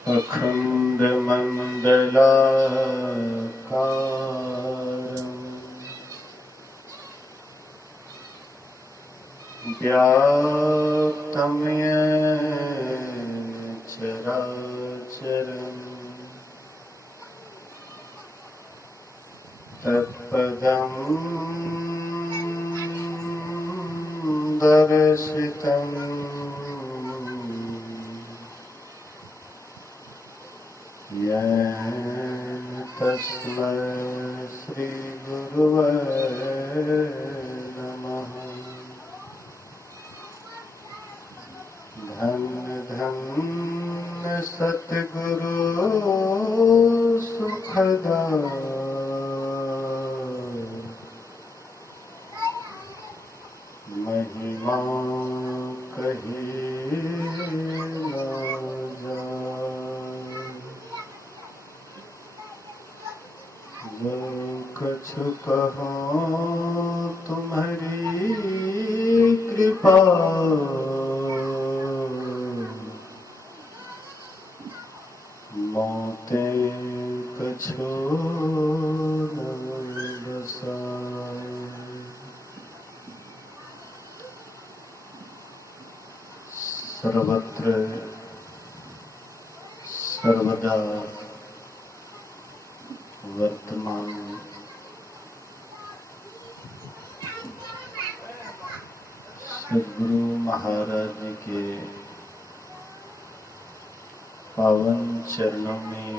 अखण्डमण्डलाकारम् व्याप्तं येन चराचरम् तत्पदं दर्शितम् येन तस्मै श्रीगुरवे नमः। धन्य धन्य सद्गुरु सुखदाय महिमा कही न जाए। जो कछु कहो तुम्हारी कृपा मोते कछु न बसाए। सर्वत्र सर्वदा वर्तमान सद्गुरु महाराज जी के पावन चरणों में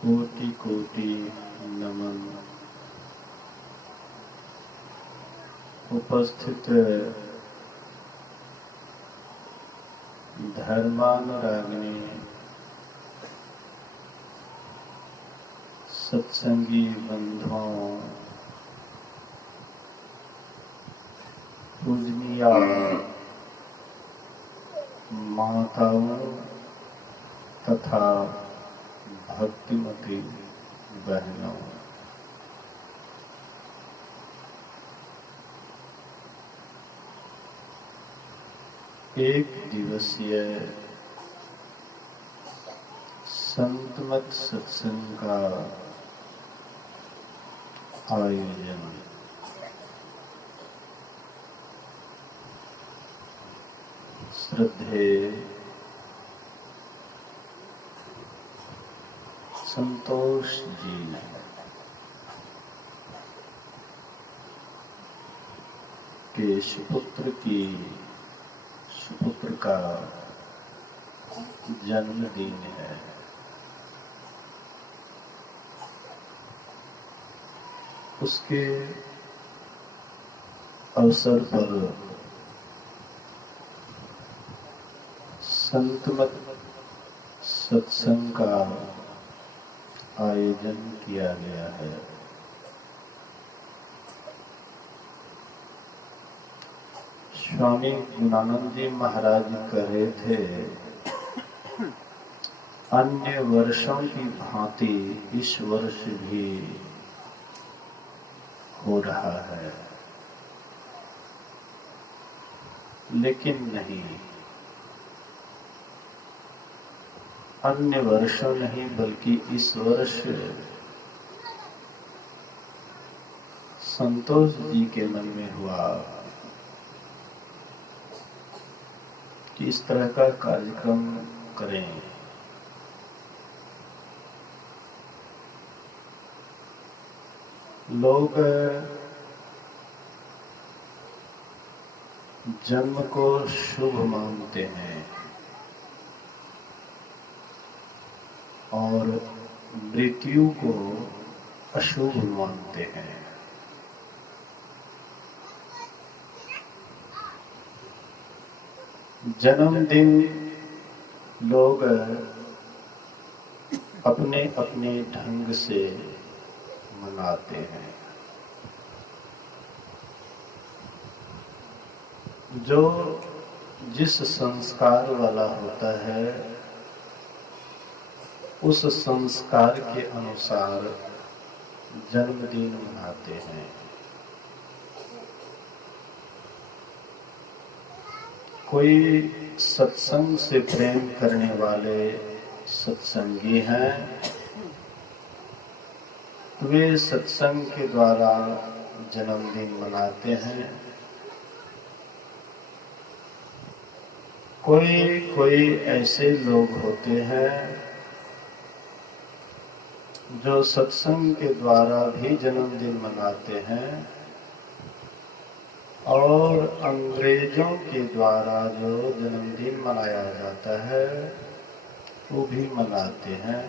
कोटि कोटि नमन। उपस्थित धर्मानुरागिणी सत्संगी बंधुओं, पूजनीया माताओं तथा भक्तिमती बहनों, एक दिवसीय संतमत सत्संग का आयोजन श्रद्धेय संतोष जी के सुपुत्र का जन्मदिन है। उसके अवसर पर संतमत सत्संग का आयोजन किया गया है। स्वामी गुणानंद जी महाराज कह रहे थे, अन्य वर्षों की भांति इस वर्ष भी हो रहा है, लेकिन नहीं, अन्य वर्षों नहीं बल्कि इस वर्ष संतोष जी के मन में हुआ कि इस तरह का कार्यक्रम करें। लोग जन्म को शुभ मानते हैं और मृत्यु को अशुभ मानते हैं। जन्मदिन लोग अपने अपने ढंग से मनाते हैं। जो जिस संस्कार वाला होता है उस संस्कार के अनुसार जन्मदिन मनाते हैं। कोई सत्संग से प्रेम करने वाले सत्संगी हैं, वे सत्संग के द्वारा जन्मदिन मनाते हैं। कोई ऐसे लोग होते हैं जो सत्संग के द्वारा भी जन्मदिन मनाते हैं और अंग्रेजों के द्वारा जो जन्मदिन मनाया जाता है वो भी मनाते हैं।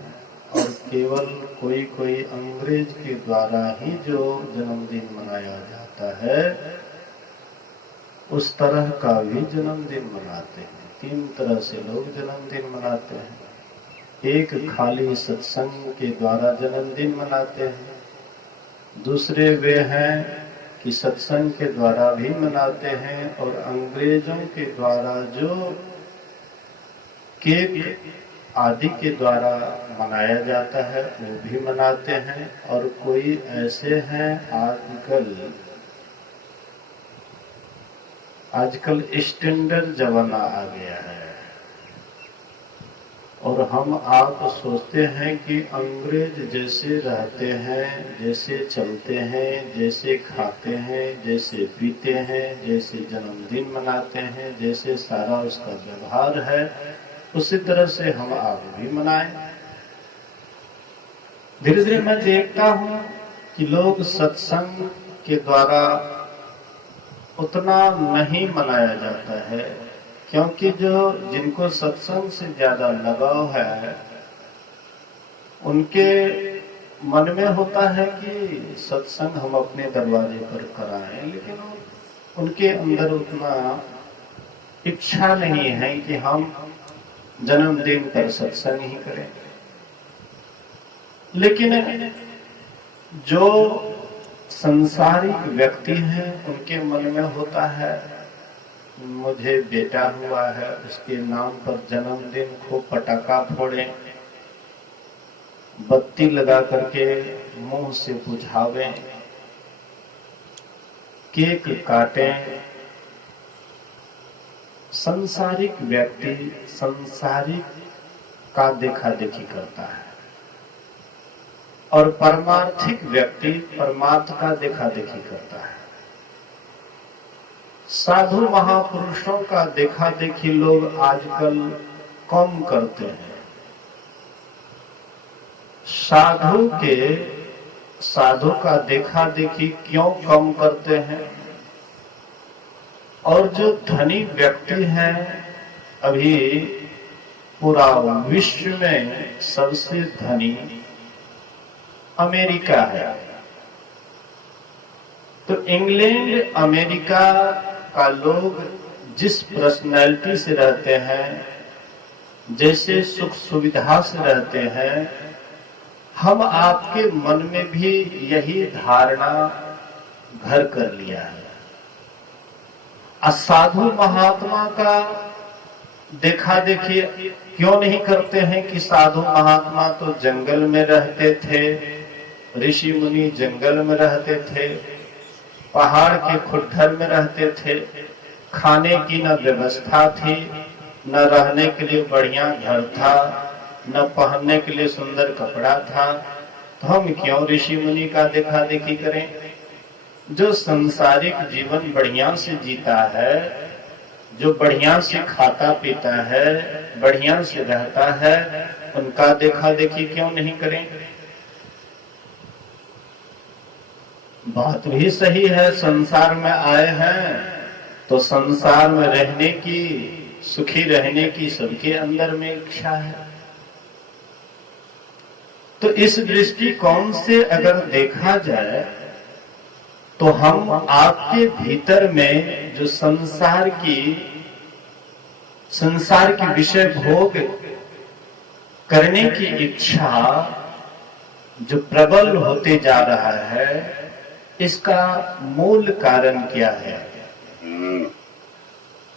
और केवल कोई अंग्रेज के द्वारा ही जो जन्मदिन मनाया जाता है उस तरह का भी जन्मदिन मनाते हैं। 3 तरह से लोग जन्मदिन मनाते हैं। एक खाली सत्संग के द्वारा जन्मदिन मनाते हैं, दूसरे वे हैं कि सत्संग के द्वारा भी मनाते हैं और अंग्रेजों के द्वारा जो केक आदि के द्वारा मनाया जाता है वो भी मनाते हैं। और कोई ऐसे हैं आजकल स्टैंडर्ड जमाना आ गया है और हम आप सोचते हैं कि अंग्रेज जैसे रहते हैं, जैसे चलते हैं, जैसे खाते हैं, जैसे पीते हैं, जैसे जन्मदिन मनाते हैं, जैसे सारा उसका व्यवहार है उसी तरह से हम आप भी मनाएं। धीरे धीरे मैं देखता हूं कि लोग सत्संग के द्वारा उतना नहीं मनाया जाता है, क्योंकि जिनको सत्संग से ज्यादा लगाव है उनके मन में होता है कि सत्संग हम अपने दरवाजे पर कराएं, लेकिन उनके अंदर उतना इच्छा नहीं है कि हम जन्मदिन पर सत्संग ही करें। लेकिन जो संसारिक व्यक्ति हैं उनके मन में होता है मुझे बेटा हुआ है, उसके नाम पर जन्मदिन खूब पटाखा फोड़ें, बत्ती लगा करके मुंह से बुझावें, केक काटें। संसारिक व्यक्ति संसारिक का देखा देखी करता है और परमार्थिक व्यक्ति परमार्थ का देखा देखी करता है। साधु महापुरुषों का देखा देखी लोग आजकल कम करते हैं। साधु का देखा देखी क्यों कम करते हैं? और जो धनी व्यक्ति हैं, अभी पूरा विश्व में सबसे धनी अमेरिका है, तो इंग्लैंड अमेरिका का लोग जिस पर्सनैलिटी से रहते हैं, जैसे सुख सुविधा से रहते हैं, हम आपके मन में भी यही धारणा घर कर लिया है। असाधु महात्मा का देखा देखिए क्यों नहीं करते हैं कि साधु महात्मा तो जंगल में रहते थे, ऋषि मुनि जंगल में रहते थे, पहाड़ के खुट्ठर में रहते थे, खाने की न व्यवस्था थी, न रहने के लिए बढ़िया घर था, न पहनने के लिए सुंदर कपड़ा था, तो हम क्यों ऋषि मुनि का देखा देखी करें? जो संसारिक जीवन बढ़िया से जीता है, जो बढ़िया से खाता पीता है, बढ़िया से रहता है, उनका देखा देखी क्यों नहीं करें? बात भी सही है, संसार में आए हैं तो संसार में रहने की, सुखी रहने की सबके अंदर में इच्छा है। तो इस दृष्टिकोण से अगर देखा जाए तो हम आपके भीतर में जो संसार की विषय भोग करने की इच्छा जो प्रबल होते जा रहा है, इसका मूल कारण क्या है?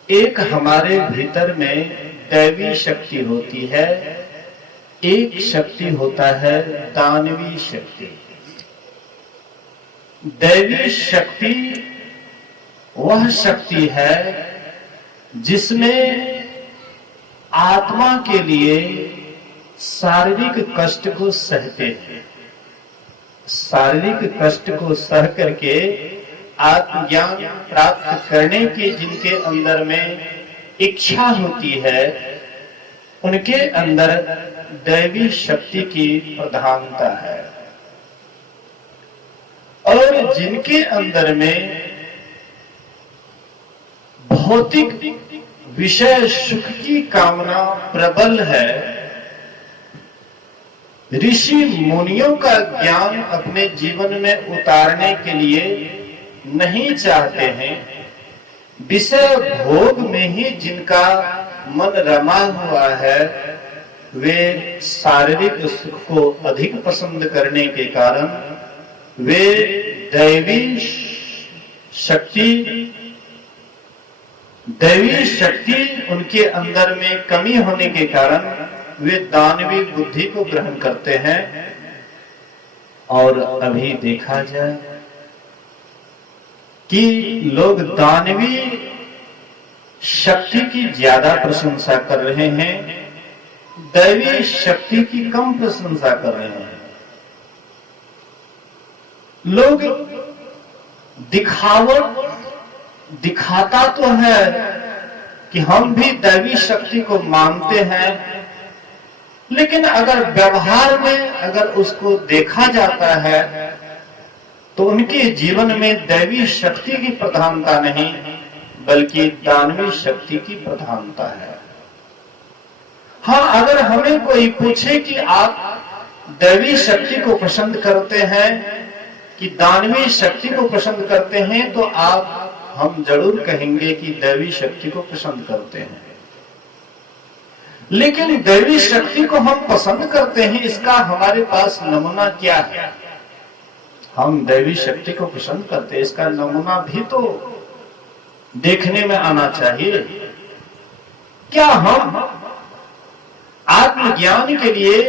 एक हमारे भीतर में दैवी शक्ति होती है, एक शक्ति होता है दानवी शक्ति। दैवी शक्ति वह शक्ति है जिसमें आत्मा के लिए शारीरिक कष्ट को सहते हैं। शारीरिक कष्ट को सह करके आत्मज्ञान प्राप्त करने की जिनके अंदर में इच्छा होती है, उनके अंदर दैवी शक्ति की प्रधानता है। और जिनके अंदर में भौतिक विषय सुख की कामना प्रबल है, ऋषि मुनियों का ज्ञान अपने जीवन में उतारने के लिए नहीं चाहते हैं, विषय भोग में ही जिनका मन रमा हुआ है, वे शारीरिक सुख को अधिक पसंद करने के कारण वे दैवी शक्ति उनके अंदर में कमी होने के कारण वे दानवी बुद्धि को ग्रहण करते हैं। और अभी देखा जाए कि लोग दानवी शक्ति की ज्यादा प्रशंसा कर रहे हैं, दैवी शक्ति की कम प्रशंसा कर रहे हैं। लोग दिखाता तो है कि हम भी दैवी शक्ति को मानते हैं, लेकिन अगर व्यवहार में अगर उसको देखा जाता है तो उनके जीवन में दैवी शक्ति की प्रधानता नहीं, बल्कि दानवी शक्ति की प्रधानता है। हाँ, अगर हमें कोई पूछे कि आप दैवी शक्ति को पसंद करते हैं कि दानवी शक्ति को पसंद करते हैं, तो हम जरूर कहेंगे कि दैवी शक्ति को पसंद करते हैं। लेकिन दैवी शक्ति को हम पसंद करते हैं, इसका हमारे पास नमूना क्या है? हम दैवी शक्ति को पसंद करते हैं, इसका नमूना भी तो देखने में आना चाहिए। क्या हम आत्मज्ञान के लिए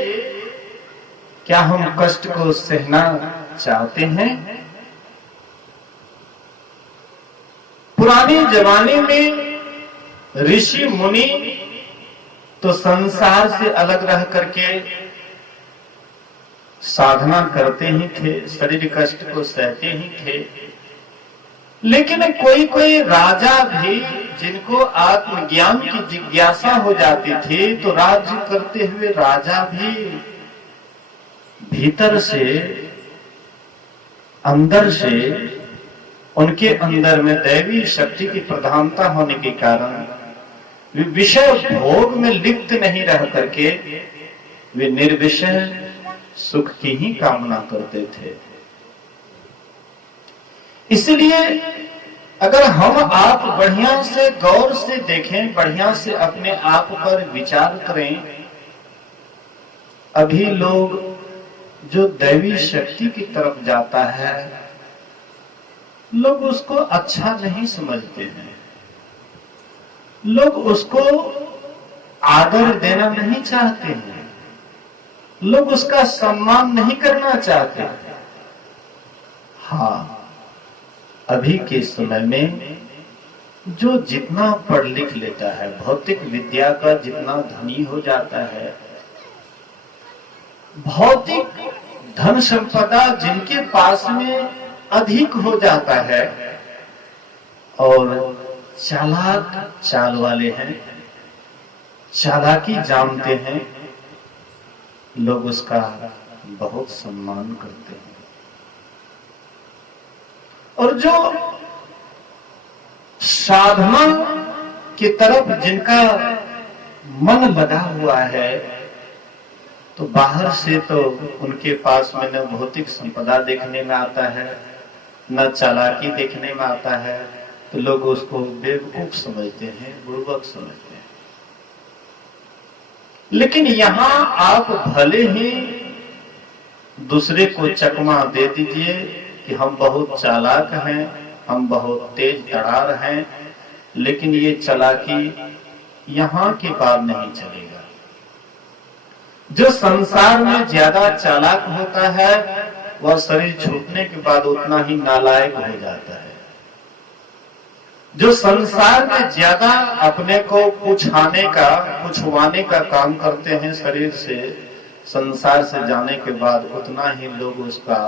क्या हम कष्ट को सहना चाहते हैं? पुराने जमाने में ऋषि मुनि तो संसार से अलग रह करके साधना करते ही थे, शरीर कष्ट को सहते ही थे। लेकिन कोई कोई राजा भी जिनको आत्मज्ञान की जिज्ञासा हो जाती थी, तो राज्य करते हुए राजा भी भीतर से, अंदर से, उनके अंदर में दैवी शक्ति की प्रधानता होने के कारण वे विषय भोग में लिप्त नहीं रह करके वे निर्विषय सुख की ही कामना करते थे। इसलिए अगर हम आप बढ़िया से गौर से देखें, बढ़िया से अपने आप पर विचार करें, अभी लोग जो दैवी शक्ति की तरफ जाता है, लोग उसको अच्छा नहीं समझते हैं, लोग उसको आदर देना नहीं चाहते हैं, लोग उसका सम्मान नहीं करना चाहते। हाँ, अभी के समय में जो जितना पढ़ लिख लेता है, भौतिक विद्या का जितना धनी हो जाता है, भौतिक धन संपदा जिनके पास में अधिक हो जाता है और चालाक चाल वाले हैं, चालाकी जानते हैं, लोग उसका बहुत सम्मान करते हैं। और जो साधना की तरफ जिनका मन लगा हुआ है, तो बाहर से तो उनके पास में न भौतिक संपदा देखने में आता है, न चालाकी देखने में आता है, तो लोग उसको बेवकूफ समझते हैं, बुड़बक समझते हैं। लेकिन यहाँ आप भले ही दूसरे को चकमा दे दीजिए कि हम बहुत चालाक हैं, हम बहुत तेज तड़ार हैं, लेकिन ये चालाकी यहाँ के बाद नहीं चलेगा। जो संसार में ज्यादा चालाक होता है, वह शरीर छूटने के बाद उतना ही नालायक हो जाता है। जो संसार में ज्यादा अपने को पुछवाने का काम करते हैं शरीर से, संसार से जाने के बाद उतना ही लोग उसका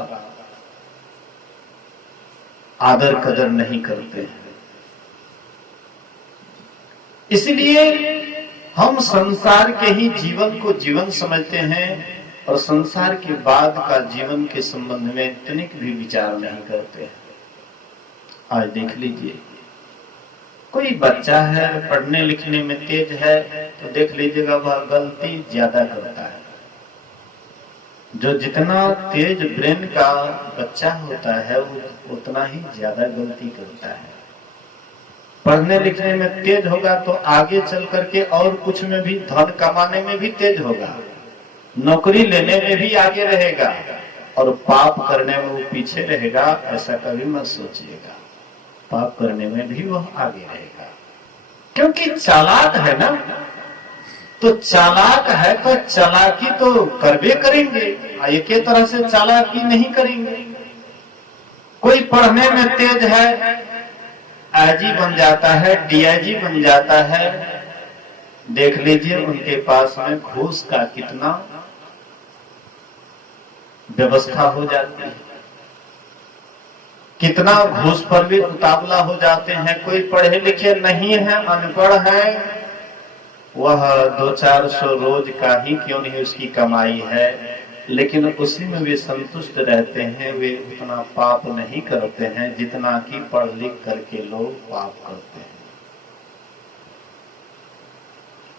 आदर कदर नहीं करते हैं। इसलिए हम संसार के ही जीवन को जीवन समझते हैं और संसार के बाद का जीवन के संबंध में तनिक भी विचार नहीं करते हैं। आज देख लीजिए, कोई बच्चा है, पढ़ने लिखने में तेज है, तो देख लीजिएगा वह गलती ज्यादा करता है। जो जितना तेज ब्रेन का बच्चा होता है वो उतना ही ज्यादा गलती करता है। पढ़ने लिखने में तेज होगा तो आगे चल करके और कुछ में भी, धन कमाने में भी तेज होगा, नौकरी लेने में भी आगे रहेगा, और पाप करने में वो पीछे रहेगा ऐसा कभी मत सोचिएगा। पाप करने में भी वह आगे रहेगा, क्योंकि चालाक है ना। तो चालाक है तो चालाकी तो करबे करेंगे, एक ही तरह से चालाकी नहीं करेंगे। कोई पढ़ने में तेज है, आईजी बन जाता है, डीआईजी बन जाता है, देख लीजिए उनके पास में घूस का कितना व्यवस्था हो जाती है, कितना घूस पर भी उतावला हो जाते हैं। कोई पढ़े लिखे नहीं है, अनपढ़ है, वह 200-400 रोज का ही क्यों नहीं उसकी कमाई है, लेकिन उसी में वे संतुष्ट रहते हैं। वे उतना पाप नहीं करते हैं जितना कि पढ़ लिख करके लोग पाप करते हैं।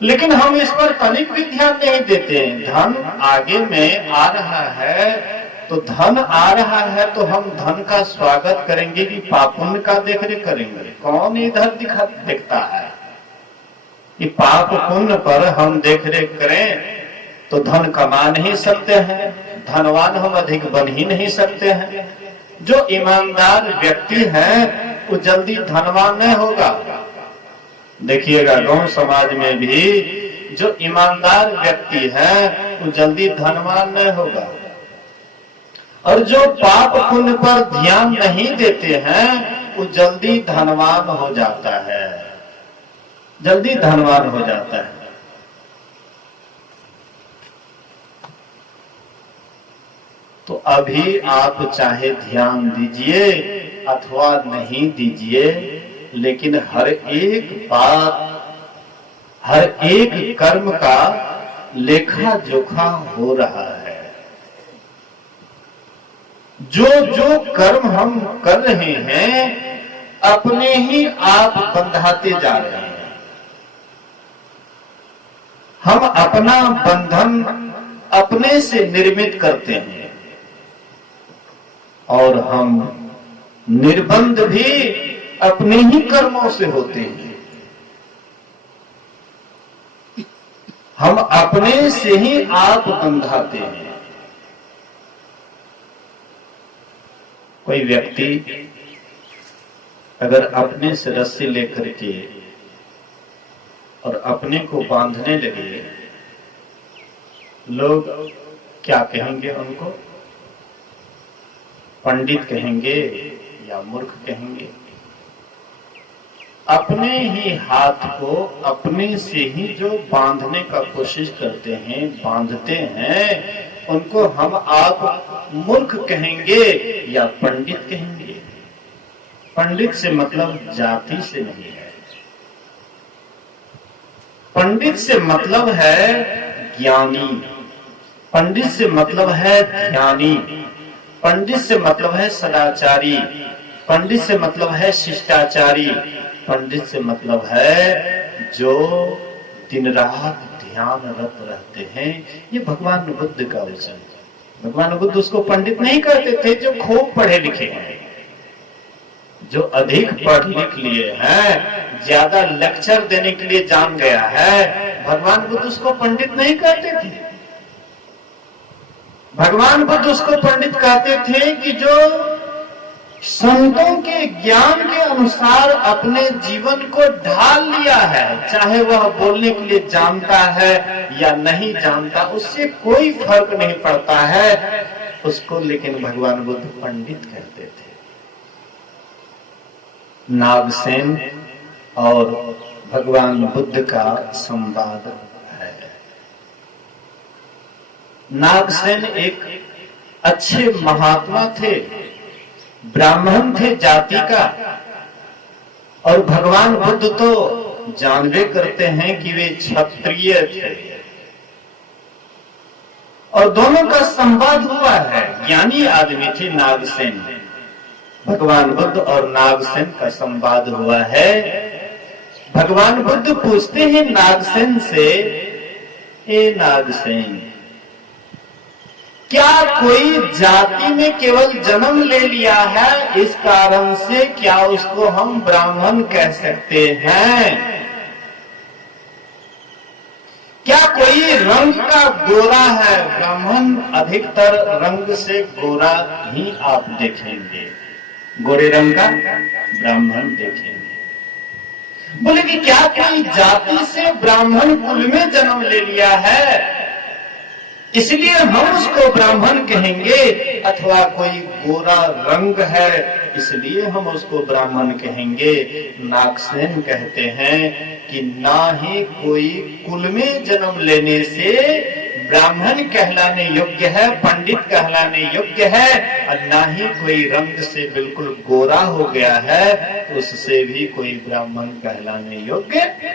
लेकिन हम इस पर तनिक भी ध्यान नहीं देते हैं। धन आगे में आ रहा है तो धन आ रहा है तो हम धन का स्वागत करेंगे कि पाप पुण्य का देख रेख करेंगे। कौन इधर देखता है कि पाप पुण्य पर हम देख रेख करें तो धन कमा नहीं सकते हैं, धनवान हम अधिक बन ही नहीं सकते हैं। जो ईमानदार व्यक्ति है वो जल्दी धनवान नहीं होगा। देखिएगा गांव समाज में भी जो ईमानदार व्यक्ति है वो जल्दी धनवान नहीं होगा, और जो पाप पुण्य पर ध्यान नहीं देते हैं वो जल्दी धनवान हो जाता है, जल्दी धनवान हो जाता है। तो अभी आप चाहे ध्यान दीजिए अथवा नहीं दीजिए, लेकिन हर एक बात, हर एक कर्म का लेखा जोखा हो रहा है। जो जो कर्म हम कर रहे हैं अपने ही आप बंधाते जा रहे हैं। हम अपना बंधन अपने से निर्मित करते हैं और हम निर्बंध भी अपने ही कर्मों से होते हैं। हम अपने से ही आप बंधाते हैं। कोई व्यक्ति अगर अपने से रस्सी लेकर के और अपने को बांधने लगे, लोग क्या कहेंगे उनको? पंडित कहेंगे या मूर्ख कहेंगे? अपने ही हाथ को अपने से ही जो बांधने का कोशिश करते हैं, बांधते हैं, उनको हम आप मूर्ख कहेंगे या पंडित कहेंगे? पंडित से मतलब जाति से नहीं है। पंडित से मतलब है ज्ञानी, पंडित से मतलब है ध्यानी, पंडित से मतलब है सदाचारी, पंडित से मतलब है शिष्टाचारी, पंडित से मतलब है जो दिन रात ध्यानरत रहते हैं। ये भगवान बुद्ध का वचन है। भगवान बुद्ध उसको पंडित नहीं कहते थे जो खूब पढ़े लिखे हैं, जो अधिक पढ़ लिख लिए हैं, ज्यादा लेक्चर देने के लिए जान गया है। भगवान बुद्ध उसको पंडित नहीं कहते थे। भगवान बुद्ध उसको पंडित कहते थे कि जो संतों के ज्ञान के अनुसार अपने जीवन को ढाल लिया है, चाहे वह बोलने के लिए जानता है या नहीं जानता, उससे कोई फर्क नहीं पड़ता है उसको, लेकिन भगवान बुद्ध पंडित कहते थे। नागसेन और भगवान बुद्ध का संवाद है। नागसेन एक अच्छे महात्मा थे, ब्राह्मण थे जाति का, और भगवान बुद्ध तो जानबे करते हैं कि वे क्षत्रिय थे। और दोनों का संवाद हुआ है, ज्ञानी आदमी थे नागसेन। भगवान बुद्ध और नागसेन का संवाद हुआ है। भगवान बुद्ध पूछते हैं नागसेन से, हे नागसेन, क्या कोई जाति में केवल जन्म ले लिया है, इस कारण से क्या उसको हम ब्राह्मण कह सकते हैं? क्या कोई रंग का गोरा है? ब्राह्मण अधिकतर रंग से गोरा ही आप देखेंगे, गोरे रंग का ब्राह्मण देखेंगे। बोले कि क्या कोई जाति से ब्राह्मण कुल में जन्म ले लिया है, इसलिए हम उसको ब्राह्मण कहेंगे, अथवा कोई गोरा रंग है इसलिए हम उसको ब्राह्मण कहेंगे? नागसेन कहते हैं कि ना ही कोई कुल में जन्म लेने से ब्राह्मण कहलाने योग्य है, पंडित कहलाने योग्य है, और ना ही कोई रंग से बिल्कुल गोरा हो गया है तो उससे भी कोई ब्राह्मण कहलाने योग्य है।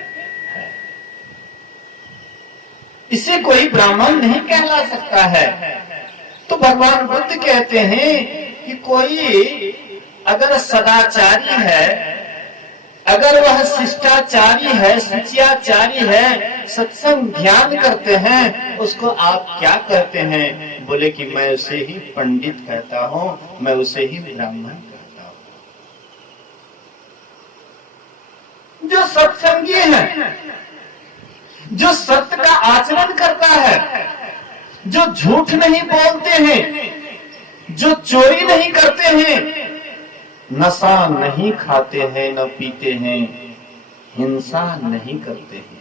इससे कोई ब्राह्मण नहीं कहला सकता है। तो भगवान बुद्ध कहते हैं कि कोई अगर सदाचारी है, अगर वह शिष्टाचारी है, शिष्टाचारी है, सत्संग ध्यान करते हैं, उसको आप क्या कहते हैं? बोले कि मैं उसे ही पंडित कहता हूं, मैं उसे ही ब्राह्मण कहता हूं। जो सत्संगी है, जो सत्य का आचरण करता है, जो झूठ नहीं बोलते हैं, जो चोरी नहीं करते हैं, नशा नहीं खाते हैं, न पीते हैं, हिंसा नहीं करते हैं,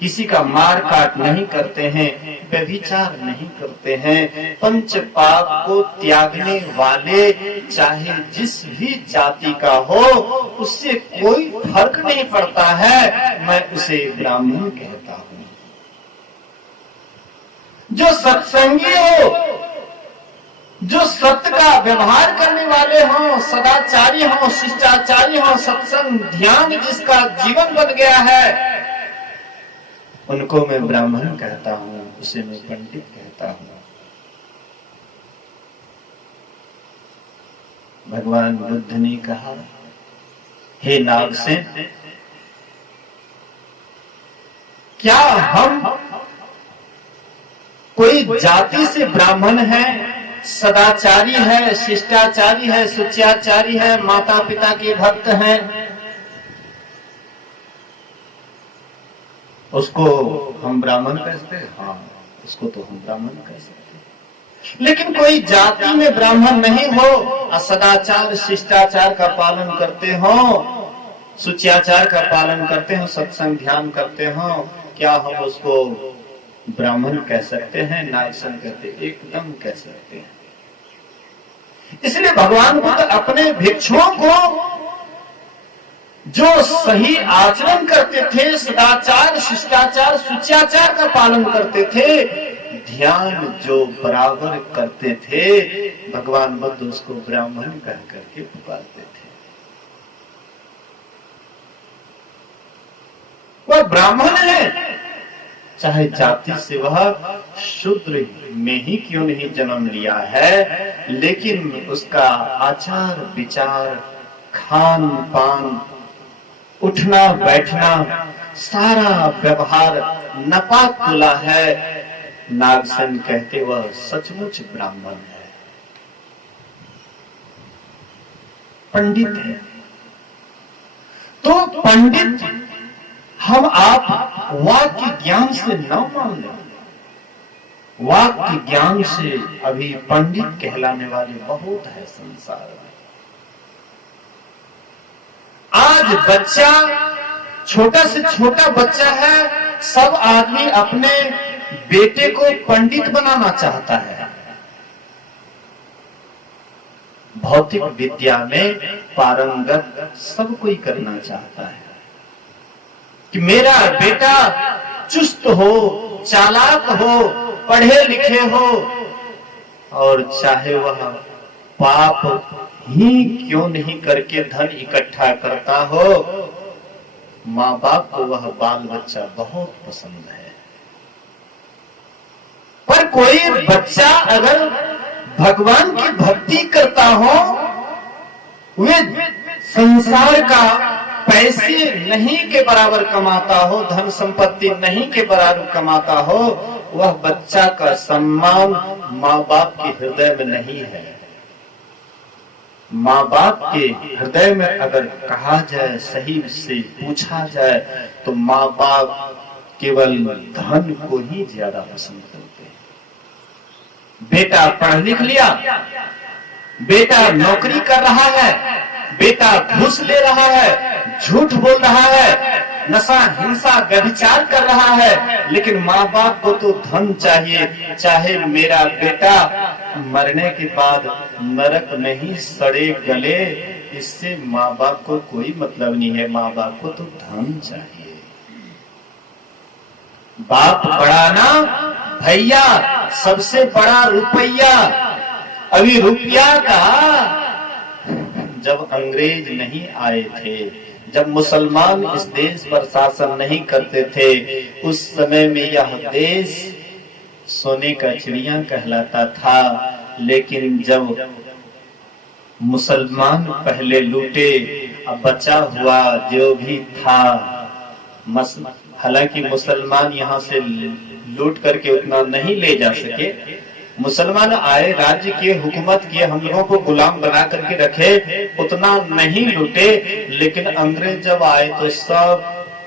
किसी का मार काट नहीं करते हैं, व्यभिचार नहीं करते हैं, पंच पाप को त्यागने वाले चाहे जिस भी जाति का हो, उससे कोई फर्क नहीं पड़ता है, मैं उसे ब्राह्मण कहता हूं। जो सत्संगी हो, जो सत्य का व्यवहार करने वाले हों, सदाचारी हों, शिष्टाचारी हों, सत्संग ध्यान जिसका जीवन बन गया है, उनको मैं ब्राह्मण कहता हूं, उसे मैं पंडित कहता हूं। भगवान बुद्ध ने कहा, हे नागसेन, क्या हम कोई जाति से ब्राह्मण है, सदाचारी है, शिष्टाचारी है, सुचाचारी है, माता पिता के भक्त हैं, उसको हम ब्राह्मण कहते हैं? हाँ, उसको तो हम ब्राह्मण कह सकते हैं। लेकिन कोई जाति में ब्राह्मण नहीं हो, सदाचार शिष्टाचार का पालन करते हो, सुचाचार का पालन करते हो, सत्संग ध्यान करते हो, क्या हम उसको ब्राह्मण कह सकते हैं? नागसेन कहते एकदम कह सकते हैं। इसलिए भगवान बुद्ध अपने भिक्षुओं को जो सही आचरण करते थे, सदाचार शिष्टाचार सुचाचार का पालन करते थे, ध्यान जो बराबर करते थे, भगवान बुद्ध उसको ब्राह्मण कह करके पुकारते थे। वह ब्राह्मण है, चाहे जाति से वह शूद्र में ही क्यों नहीं जन्म लिया है, लेकिन उसका आचार विचार, खान पान, उठना बैठना, सारा व्यवहार नपा तुला है। नागसेन कहते वह सचमुच ब्राह्मण है, पंडित है। तो पंडित हम आप वाक्य ज्ञान से न मान लें, वाक्य ज्ञान से अभी पंडित कहलाने वाले बहुत है संसार में। आज बच्चा, छोटा से छोटा बच्चा है, सब आदमी अपने बेटे को पंडित बनाना चाहता है। भौतिक विद्या में पारंगत सब कोई करना चाहता है कि मेरा बेटा चुस्त हो, चालाक हो, पढ़े लिखे हो, और चाहे वह पाप ही क्यों नहीं करके धन इकट्ठा करता हो, माँ बाप को वह बाल बच्चा बहुत पसंद है। पर कोई बच्चा अगर भगवान की भक्ति करता हो, वे संसार का पैसे नहीं के बराबर कमाता हो, धन संपत्ति नहीं के बराबर कमाता हो, वह बच्चा का सम्मान माँ बाप के हृदय में नहीं है। माँ बाप के हृदय में अगर कहा जाए, सही से पूछा जाए, तो माँ बाप केवल धन को ही ज्यादा पसंद करते हैं। बेटा पढ़ लिख लिया, बेटा नौकरी कर रहा है, बेटा घूस ले रहा है, झूठ बोल रहा है, नशा हिंसा व्यभिचार कर रहा है, लेकिन माँ बाप को तो धन चाहिए। चाहे मेरा बेटा मरने के बाद नरक में ही सड़े गले, इससे माँ बाप को कोई मतलब नहीं है। माँ बाप को तो धन चाहिए। बाप बड़ा ना भैया, सबसे बड़ा रुपया। अभी रुपया का जब अंग्रेज नहीं आए थे, जब मुसलमान इस देश पर शासन नहीं करते थे, उस समय में यह देश सोने का चिड़िया कहलाता था। लेकिन जब मुसलमान पहले लूटे, अब बचा हुआ जो भी था, हालांकि मुसलमान यहाँ से लूट करके उतना नहीं ले जा सके। मुसलमान आए, राज्य की हुकूमत किए, हम लोगों को गुलाम बना करके रखे, उतना नहीं लूटे। लेकिन अंग्रेज जब आए तो सब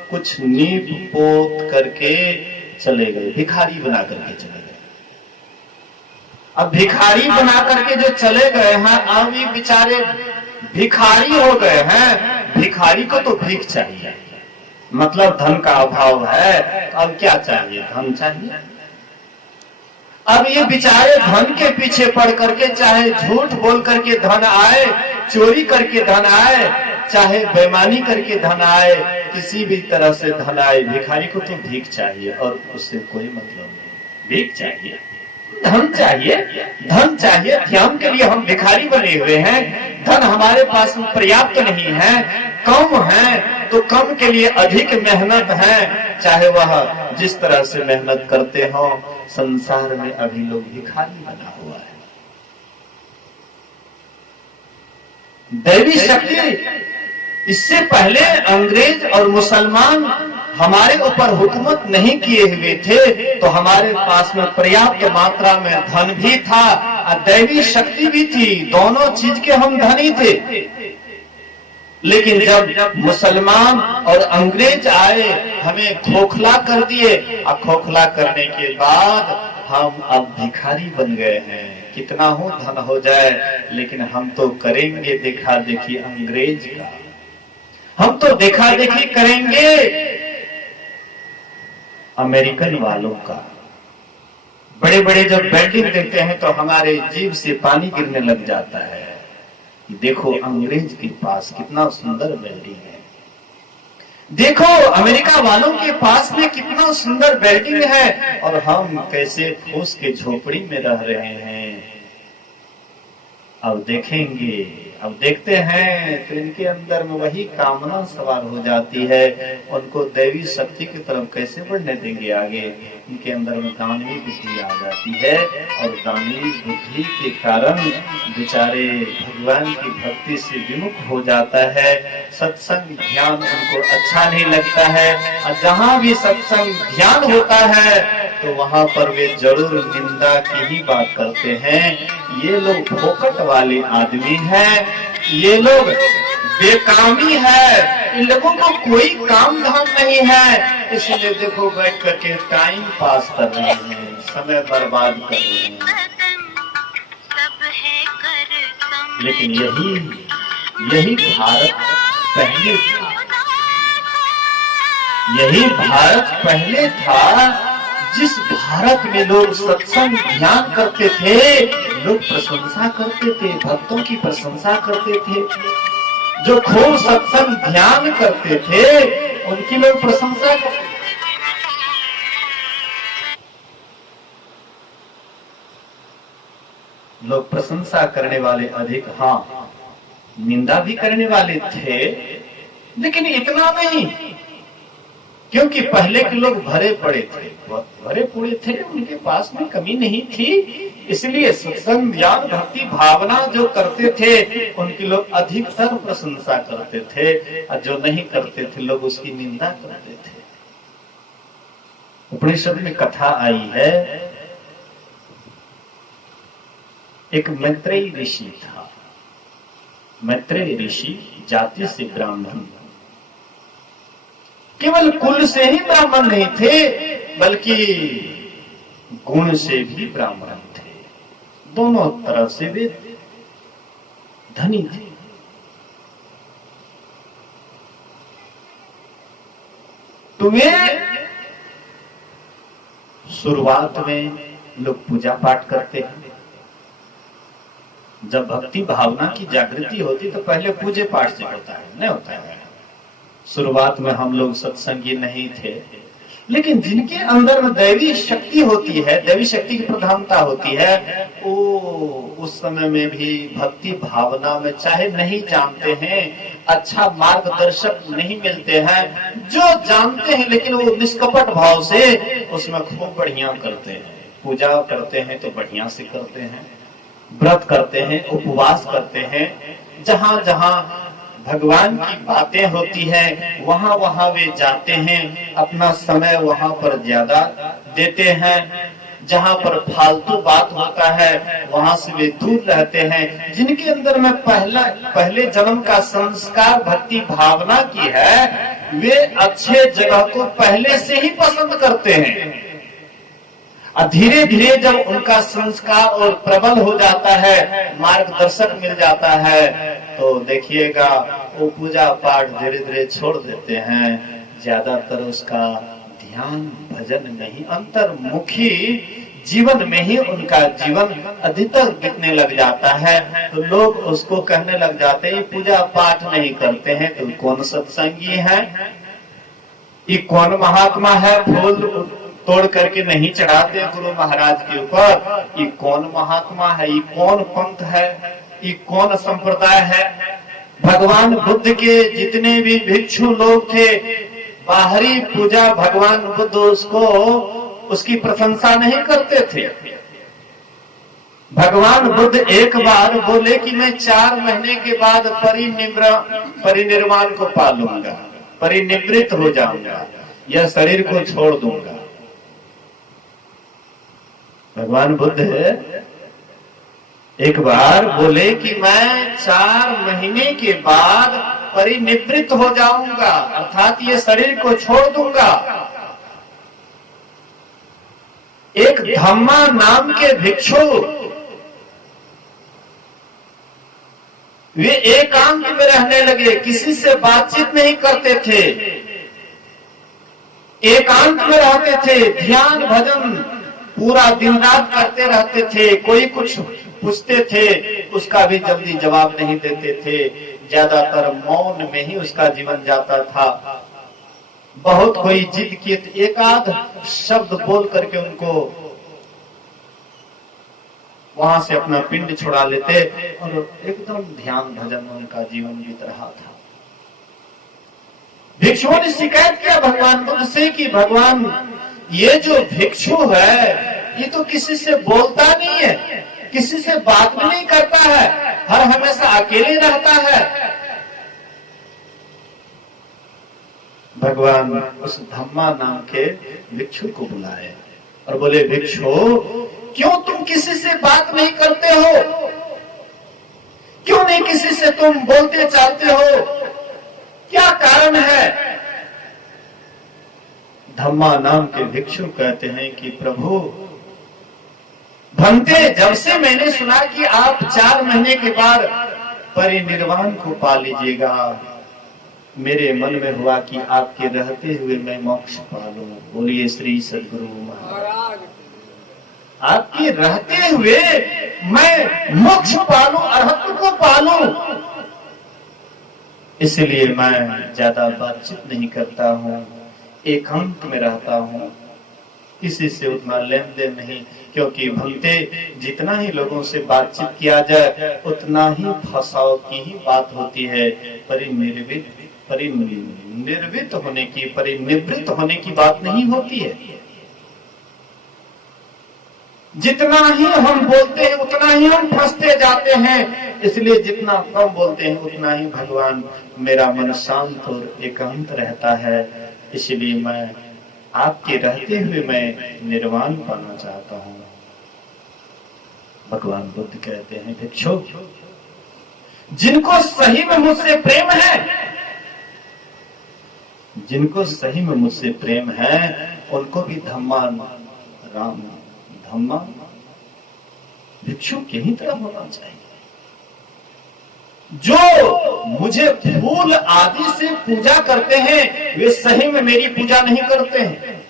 कुछ नींव पोत करके चले गए, भिखारी बना करके चले गए। अब भिखारी बना करके जो चले गए हैं, अब ये बेचारे भिखारी हो गए हैं। भिखारी को तो भीख चाहिए, मतलब धन का अभाव है, अब क्या चाहिए? धन चाहिए। अब ये बेचारे धन के पीछे पड़ करके, चाहे झूठ बोल करके धन आए, चोरी करके धन आए, चाहे बेईमानी करके धन आए, किसी भी तरह से धन आए, भिखारी को तो भीख चाहिए और उससे कोई मतलब नहीं। भीख चाहिए, धन चाहिए, धन चाहिए। ध्यान के लिए हम भिखारी बने हुए हैं। धन हमारे पास पर्याप्त नहीं है, कम है, तो कम के लिए अधिक मेहनत है। चाहे वह जिस तरह से मेहनत करते हो, संसार में अभी लोग भिखारी बना हुआ है। दैवी शक्ति, इससे पहले अंग्रेज और मुसलमान हमारे ऊपर हुकूमत नहीं किए हुए थे, तो हमारे पास में पर्याप्त मात्रा में धन भी था और दैवी शक्ति भी थी। दोनों चीज के हम धनी थे। लेकिन जब मुसलमान और अंग्रेज आए, हमें खोखला कर दिए, और खोखला करने के बाद हम अब भिखारी बन गए हैं। कितना हो धन हो जाए, लेकिन हम तो करेंगे देखा देखी अंग्रेज का, हम तो देखा देखी करेंगे अमेरिकन वालों का। बड़े बड़े जब बिल्डिंग देखते हैं तो हमारे जीभ से पानी गिरने लग जाता है। देखो अंग्रेज के पास कितना सुंदर बिल्डिंग है, देखो अमेरिका वालों के पास में कितना सुंदर बिल्डिंग है, और हम कैसे फूस के झोपड़ी में रह रहे हैं। अब देखेंगे, अब देखते हैं तो इनके अंदर में वही कामना सवार हो जाती है। उनको दैवी शक्ति की तरफ कैसे बढ़ने देंगे आगे? इनके अंदर में दानवी बुद्धि आ जाती है, और दानवी बुद्धि के कारण बेचारे भगवान की भक्ति से विमुख हो जाता है। सत्संग ध्यान उनको अच्छा नहीं लगता है, और जहाँ भी सत्संग ध्यान होता है तो वहाँ पर वे जरूर निंदा की ही बात करते हैं। ये लोग फोकट वाले आदमी हैं, ये लोग बेकामी है, इन लोगों को कोई काम धाम नहीं है, इसलिए देखो बैठ करके टाइम पास कर रहे हैं, समय बर्बाद कर रहे हैं। लेकिन यही भारत पहले था, यही भारत पहले था जिस भारत में लोग सत्संग ध्यान करते थे, लोग प्रशंसा करते थे, भक्तों की प्रशंसा करते थे, जो खूब सत्संग ध्यान करते थे उनकी लोग प्रशंसा करते थे। लोग प्रशंसा करने वाले अधिक, हाँ निंदा भी करने वाले थे, लेकिन इतना नहीं, क्योंकि पहले के लोग भरे पड़े थे, भरे पूरे थे, उनके पास में कमी नहीं थी, इसलिए सत्संग ज्ञान भक्ति भावना जो करते थे उनके लोग अधिकतर प्रशंसा करते थे, और जो नहीं करते थे लोग उसकी निंदा करते थे। उपनिषद में कथा आई है, एक मैत्रेयी ऋषि था। मैत्रेय ऋषि जाति से ब्राह्मण, केवल कुल से ही ब्राह्मण नहीं थे बल्कि गुण से भी ब्राह्मण थे, दोनों तरफ से वे धनी थे। तो वे शुरुआत में लोग पूजा पाठ करते हैं, जब भक्ति भावना की जागृति होती तो पहले पूजे पाठ से होता है, नहीं होता है। शुरुआत में हम लोग सत्संगी नहीं थे, लेकिन जिनके अंदर में दैवी शक्ति होती है, दैवी शक्ति की प्रधानता होती है, वो उस समय में भी भक्ति भावना में चाहे नहीं जानते हैं, अच्छा मार्गदर्शक नहीं मिलते हैं, जो जानते हैं लेकिन वो निष्कपट भाव से उसमें खूब बढ़िया करते हैं। पूजा करते हैं तो बढ़िया से करते हैं, व्रत करते हैं, उपवास करते हैं, जहां जहां भगवान की बातें होती है वहां वहां वे जाते हैं, अपना समय वहां पर ज्यादा देते हैं, जहां पर फालतू बात होता है वहां से वे दूर रहते हैं। जिनके अंदर में पहले जन्म का संस्कार भक्ति भावना की है, वे अच्छे जगह को पहले से ही पसंद करते हैं, और धीरे धीरे जब उनका संस्कार और प्रबल हो जाता है, मार्गदर्शक मिल जाता है, तो देखिएगा वो पूजा पाठ धीरे धीरे छोड़ देते हैं, ज्यादातर उसका ध्यान भजन नहीं, अंतर्मुखी जीवन में ही उनका जीवन अधिकतर बिकने लग जाता है। तो लोग उसको कहने लग जाते हैं, पूजा पाठ नहीं करते हैं तो कौन सत्संगी है, ये कौन महात्मा है, फूल तोड़ करके नहीं चढ़ाते गुरु महाराज के ऊपर, ये कौन महात्मा है, ये कौन पंथ है, ये कौन संप्रदाय है। भगवान बुद्ध के जितने भी भिक्षु लोग थे, बाहरी पूजा भगवान बुद्ध उसको उसकी प्रशंसा नहीं करते थे। भगवान बुद्ध एक बार बोले कि मैं 4 महीने के बाद परिनिर्वाण को पालूंगा, परिनिवृत्त हो जाऊंगा, यह शरीर को छोड़ दूंगा। भगवान बुद्ध एक बार बोले कि मैं 4 महीने के बाद परिनिवृत्त हो जाऊंगा, अर्थात ये शरीर को छोड़ दूंगा। एक धम्मा नाम के भिक्षु, वे एकांत में रहने लगे, किसी से बातचीत नहीं करते थे, एकांत में रहते थे, ध्यान भजन पूरा दिन रात करते रहते थे। कोई कुछ पूछते थे उसका भी जल्दी जवाब नहीं देते थे, ज्यादातर मौन में ही उसका जीवन जाता था। बहुत कोई जिद किए तो एक आध शब्द बोल करके उनको वहां से अपना पिंड छुड़ा लेते, और एकदम ध्यान भजन में उनका जीवन बीत रहा था। भिक्षुओं ने शिकायत किया भगवान बुद्ध से कि भगवान, ये जो भिक्षु है ये तो किसी से बोलता नहीं है, किसी से बात भी नहीं करता है, हर हमेशा अकेले रहता है। भगवान उस धम्मा नाम के भिक्षु को बुलाए और बोले, भिक्षु क्यों तुम किसी से बात नहीं करते हो, क्यों नहीं किसी से तुम बोलते चाहते हो, क्या कारण है। धम्मा नाम के भिक्षु कहते हैं कि प्रभु भंते, जब से मैंने सुना कि आप 4 महीने के बाद परिनिर्वाण को पा लीजिएगा, मेरे मन में हुआ कि आपके रहते हुए मैं मोक्ष पा लूं। बोलिए श्री सद्गुरु महाराज। आपके रहते हुए मैं मोक्ष पालूं, अरहत्व को पालूं। इसलिए मैं ज्यादा बातचीत नहीं करता हूं, एकांत में रहता हूं, किसी से उतना लेन देन नहीं, क्योंकि भक्ते जितना ही लोगों से बातचीत किया जाए उतना ही फसाव की ही बात होती है। परिनिर्वित होने की, परिनिवृत्त होने की बात नहीं होती है। जितना ही हम बोलते हैं उतना ही हम फंसते जाते हैं। इसलिए जितना कम बोलते हैं उतना ही भगवान मेरा मन शांत और एकांत रहता है। इसलिए मैं आपके रहते हुए मैं निर्वाण पाना चाहता हूं। भगवान बुद्ध कहते हैं, भिक्षु जिनको सही में मुझसे प्रेम है, जिनको सही में मुझसे प्रेम है, उनको भी धम्मा राम धम्मा भिक्षु के ही तरह होना चाहिए। जो मुझे फूल आदि से पूजा करते हैं वे सही में मेरी पूजा नहीं करते हैं,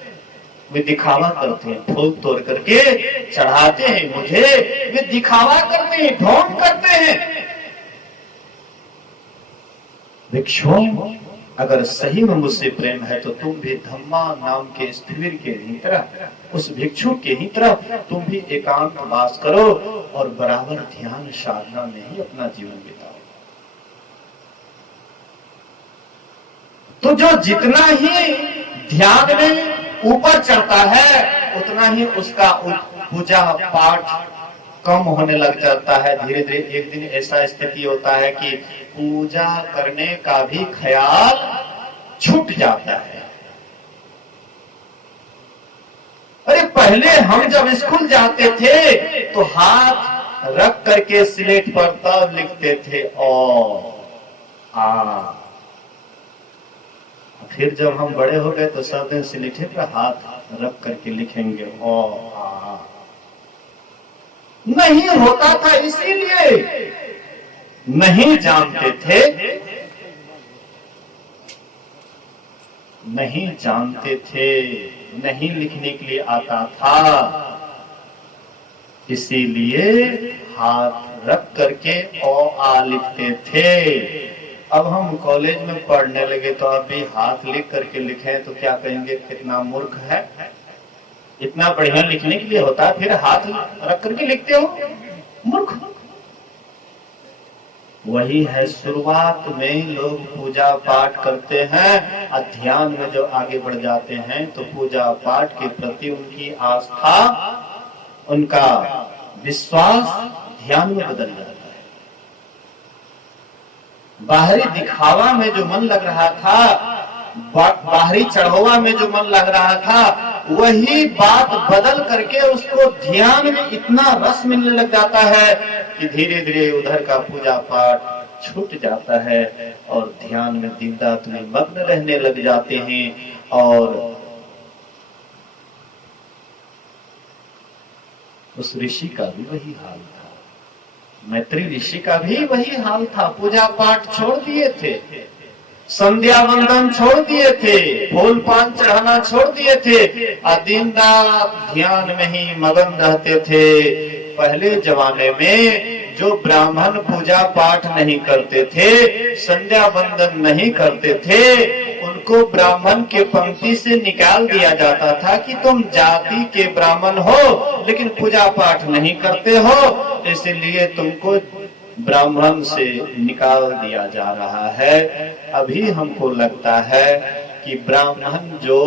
वे दिखावा करते हैं। फूल तोड़ करके चढ़ाते हैं मुझे, वे दिखावा करते हैं, ढोंग करते हैं। भिक्षु अगर सही में मुझसे प्रेम है तो तुम भी धम्मा नाम के स्थिर के ही तरह, उस भिक्षु के ही तरह तुम भी एकांत वास करो और बराबर ध्यान साधना में ही अपना जीवन बिताओ। तो जो जितना ही ध्यान में ऊपर चढ़ता है उतना ही उसका पूजा पाठ कम होने लग जाता है। धीरे धीरे एक दिन ऐसा स्थिति होता है कि पूजा करने का भी ख्याल छूट जाता है। अरे पहले हम जब स्कूल जाते थे तो हाथ रख करके स्लेट पर तब लिखते थे आ। फिर जब हम बड़े हो गए तो सब दिन स्लेट पर हाथ रख करके लिखेंगे आ। नहीं होता था, इसीलिए नहीं जानते थे, नहीं जानते थे, नहीं लिखने के लिए आता था, इसीलिए हाथ रख करके आ लिखते थे। अब हम कॉलेज में पढ़ने लगे तो अभी हाथ लिख करके लिखें तो क्या कहेंगे, कितना मूर्ख है, इतना बढ़िया लिखने के लिए होता है फिर हाथ रख करके लिखते हो, मूर्ख। वही है, शुरुआत में लोग पूजा पाठ करते हैं, अध्यात्म में जो आगे बढ़ जाते हैं तो पूजा पाठ के प्रति उनकी आस्था, उनका विश्वास ध्यान में बदल जाता है। बाहरी दिखावा में जो मन लग रहा था, बाहरी चढ़ावा में जो मन लग रहा था, वही बात बदल करके उसको ध्यान में इतना रस मिलने लग जाता है कि धीरे धीरे उधर का पूजा पाठ छूट जाता है और ध्यान में दिन रात में मग्न रहने लग जाते हैं। और उस ऋषि का भी वही हाल था, मैत्री ऋषि का भी वही हाल था। पूजा पाठ छोड़ दिए थे, संध्या वंदन छोड़ दिए थे, फूल पान चढ़ाना छोड़ दिए थे, दिन रात ध्यान में ही मगन रहते थे। पहले जमाने में जो ब्राह्मण पूजा पाठ नहीं करते थे, संध्या वंदन नहीं करते थे, उनको ब्राह्मण के पंक्ति से निकाल दिया जाता था कि तुम जाति के ब्राह्मण हो लेकिन पूजा पाठ नहीं करते हो, इसलिए तुमको ब्राह्मण से निकाल दिया जा रहा है। अभी हमको लगता है कि ब्राह्मण जो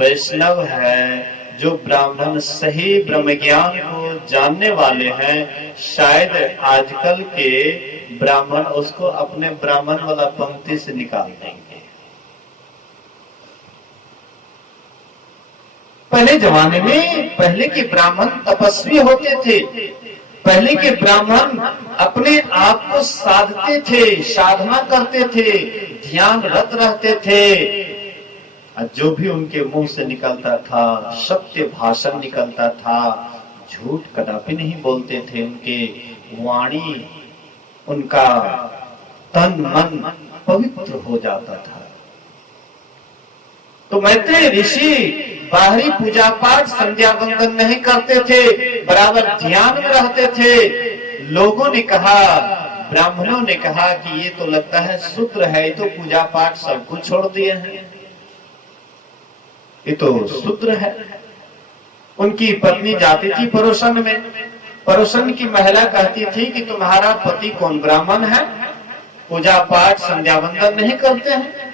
वैष्णव है, जो ब्राह्मण सही ब्रह्म ज्ञान को जानने वाले हैं, शायद आजकल के ब्राह्मण उसको अपने ब्राह्मण वाला पंक्ति से निकाल देंगे। पहले जमाने में पहले के ब्राह्मण तपस्वी होते थे, पहले के ब्राह्मण अपने आप को साधते थे, साधना करते थे, ध्यान रत रहते थे। जो भी उनके मुंह से निकलता था सत्य भाषण निकलता था, झूठ कदापि नहीं बोलते थे। उनके वाणी, उनका तन मन पवित्र हो जाता था। तो मैत्री ऋषि बाहरी पूजा पाठ संध्या वंदन नहीं करते थे, बराबर ध्यान में रहते थे। लोगों ने कहा, ब्राह्मणों ने कहा कि ये तो लगता है शूद्र है, ये तो पूजा पाठ सब कुछ छोड़ दिए हैं, ये तो शूद्र है। उनकी पत्नी जाती थी पड़ोसन में, पड़ोसन की महिला कहती थी कि तुम्हारा पति कौन ब्राह्मण है, पूजा पाठ संध्या वंदन नहीं करते हैं।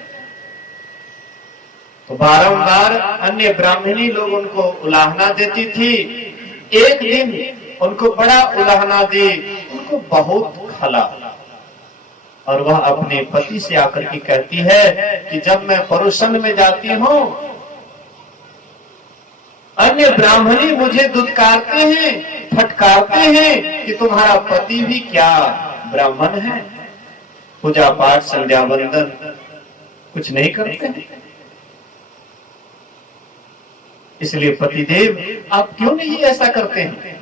तो बारंबार अन्य ब्राह्मणी लोग उनको उलाहना देती थी। एक दिन उनको बड़ा उलाहना दी, उनको बहुत खला, और वह अपने पति से आकर के कहती है कि जब मैं पड़ोसन में जाती हूँ, अन्य ब्राह्मणी मुझे दुत्कारते हैं, फटकारते हैं कि तुम्हारा पति भी क्या ब्राह्मण है, पूजा पाठ संध्या वंदन कुछ नहीं करते हैं। इसलिए पतिदेव आप क्यों नहीं ऐसा करते हैं?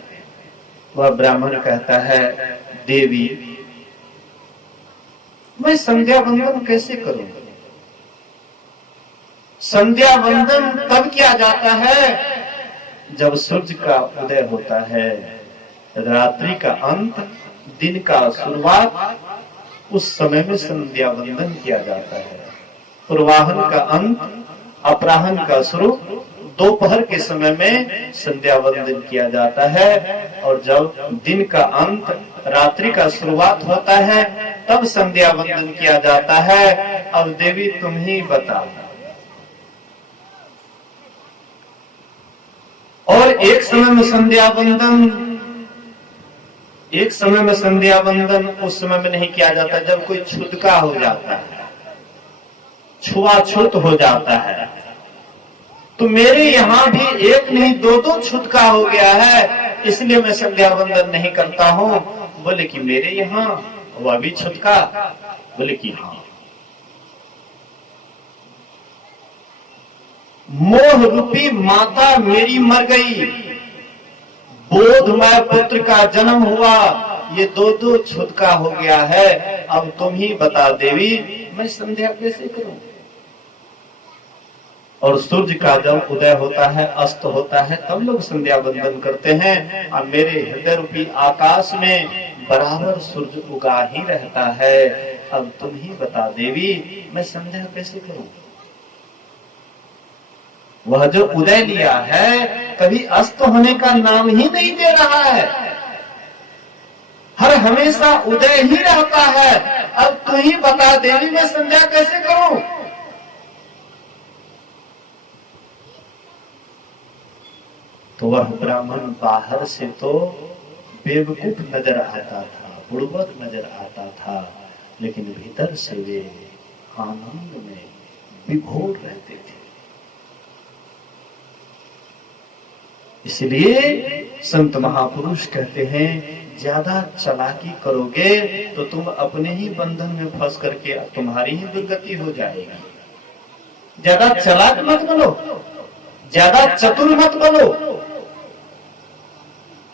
वह ब्राह्मण कहता है, देवी मैं संध्या वंदन कैसे करूं? संध्या वंदन तब किया जाता है जब सूर्य का उदय होता है, रात्रि का अंत, दिन का शुरुआत, उस समय में संध्या वंदन किया जाता है। पूर्वाहन का अंत, अपराहन का शुरू, दोपहर के समय में संध्या वंदन किया जाता है, और जब दिन का अंत, रात्रि का शुरुआत होता है, तब संध्या वंदन किया जाता है। अब देवी तुम ही बताओ। और एक समय में संध्या वंदन उस समय में नहीं किया जाता जब कोई छूतका हो जाता है, छुआछूत हो जाता है। तो मेरे यहाँ भी एक नहीं दो छूतका हो गया है, इसलिए मैं संध्या वंदन नहीं करता हूँ। बोले कि मेरे यहाँ वह भी छूतका? बोले कि हाँ। मोह रूपी माता मेरी मर गई, बोधमय पुत्र का जन्म हुआ, ये दो छूतका हो गया है। अब तुम ही बता देवी, मैं संध्या कैसे करूं? और सूर्य का जब उदय होता है, अस्त होता है, तब लोग संध्या वंदन करते हैं। और मेरे हृदय रूपी आकाश में बराबर सूर्य उगा ही रहता है। अब तुम ही बता देवी, मैं संध्या कैसे करूं? वह जो उदय लिया है कभी अस्त होने का नाम ही नहीं दे रहा है, हर हमेशा उदय ही रहता है। अब तू ही बता देवी, मैं संध्या कैसे करूं? तो वह ब्राह्मण बाहर से तो बेवकूफ नजर आता था, बुड़बक नजर आता था, लेकिन भीतर से वे आनंद में विभोर रहते थे। इसलिए संत महापुरुष कहते हैं, ज्यादा चालाकी करोगे तो तुम अपने ही बंधन में फंस करके तुम्हारी ही दुर्गति हो जाएगी। ज्यादा चालाक मत बनो, ज्यादा चतुर मत बनो।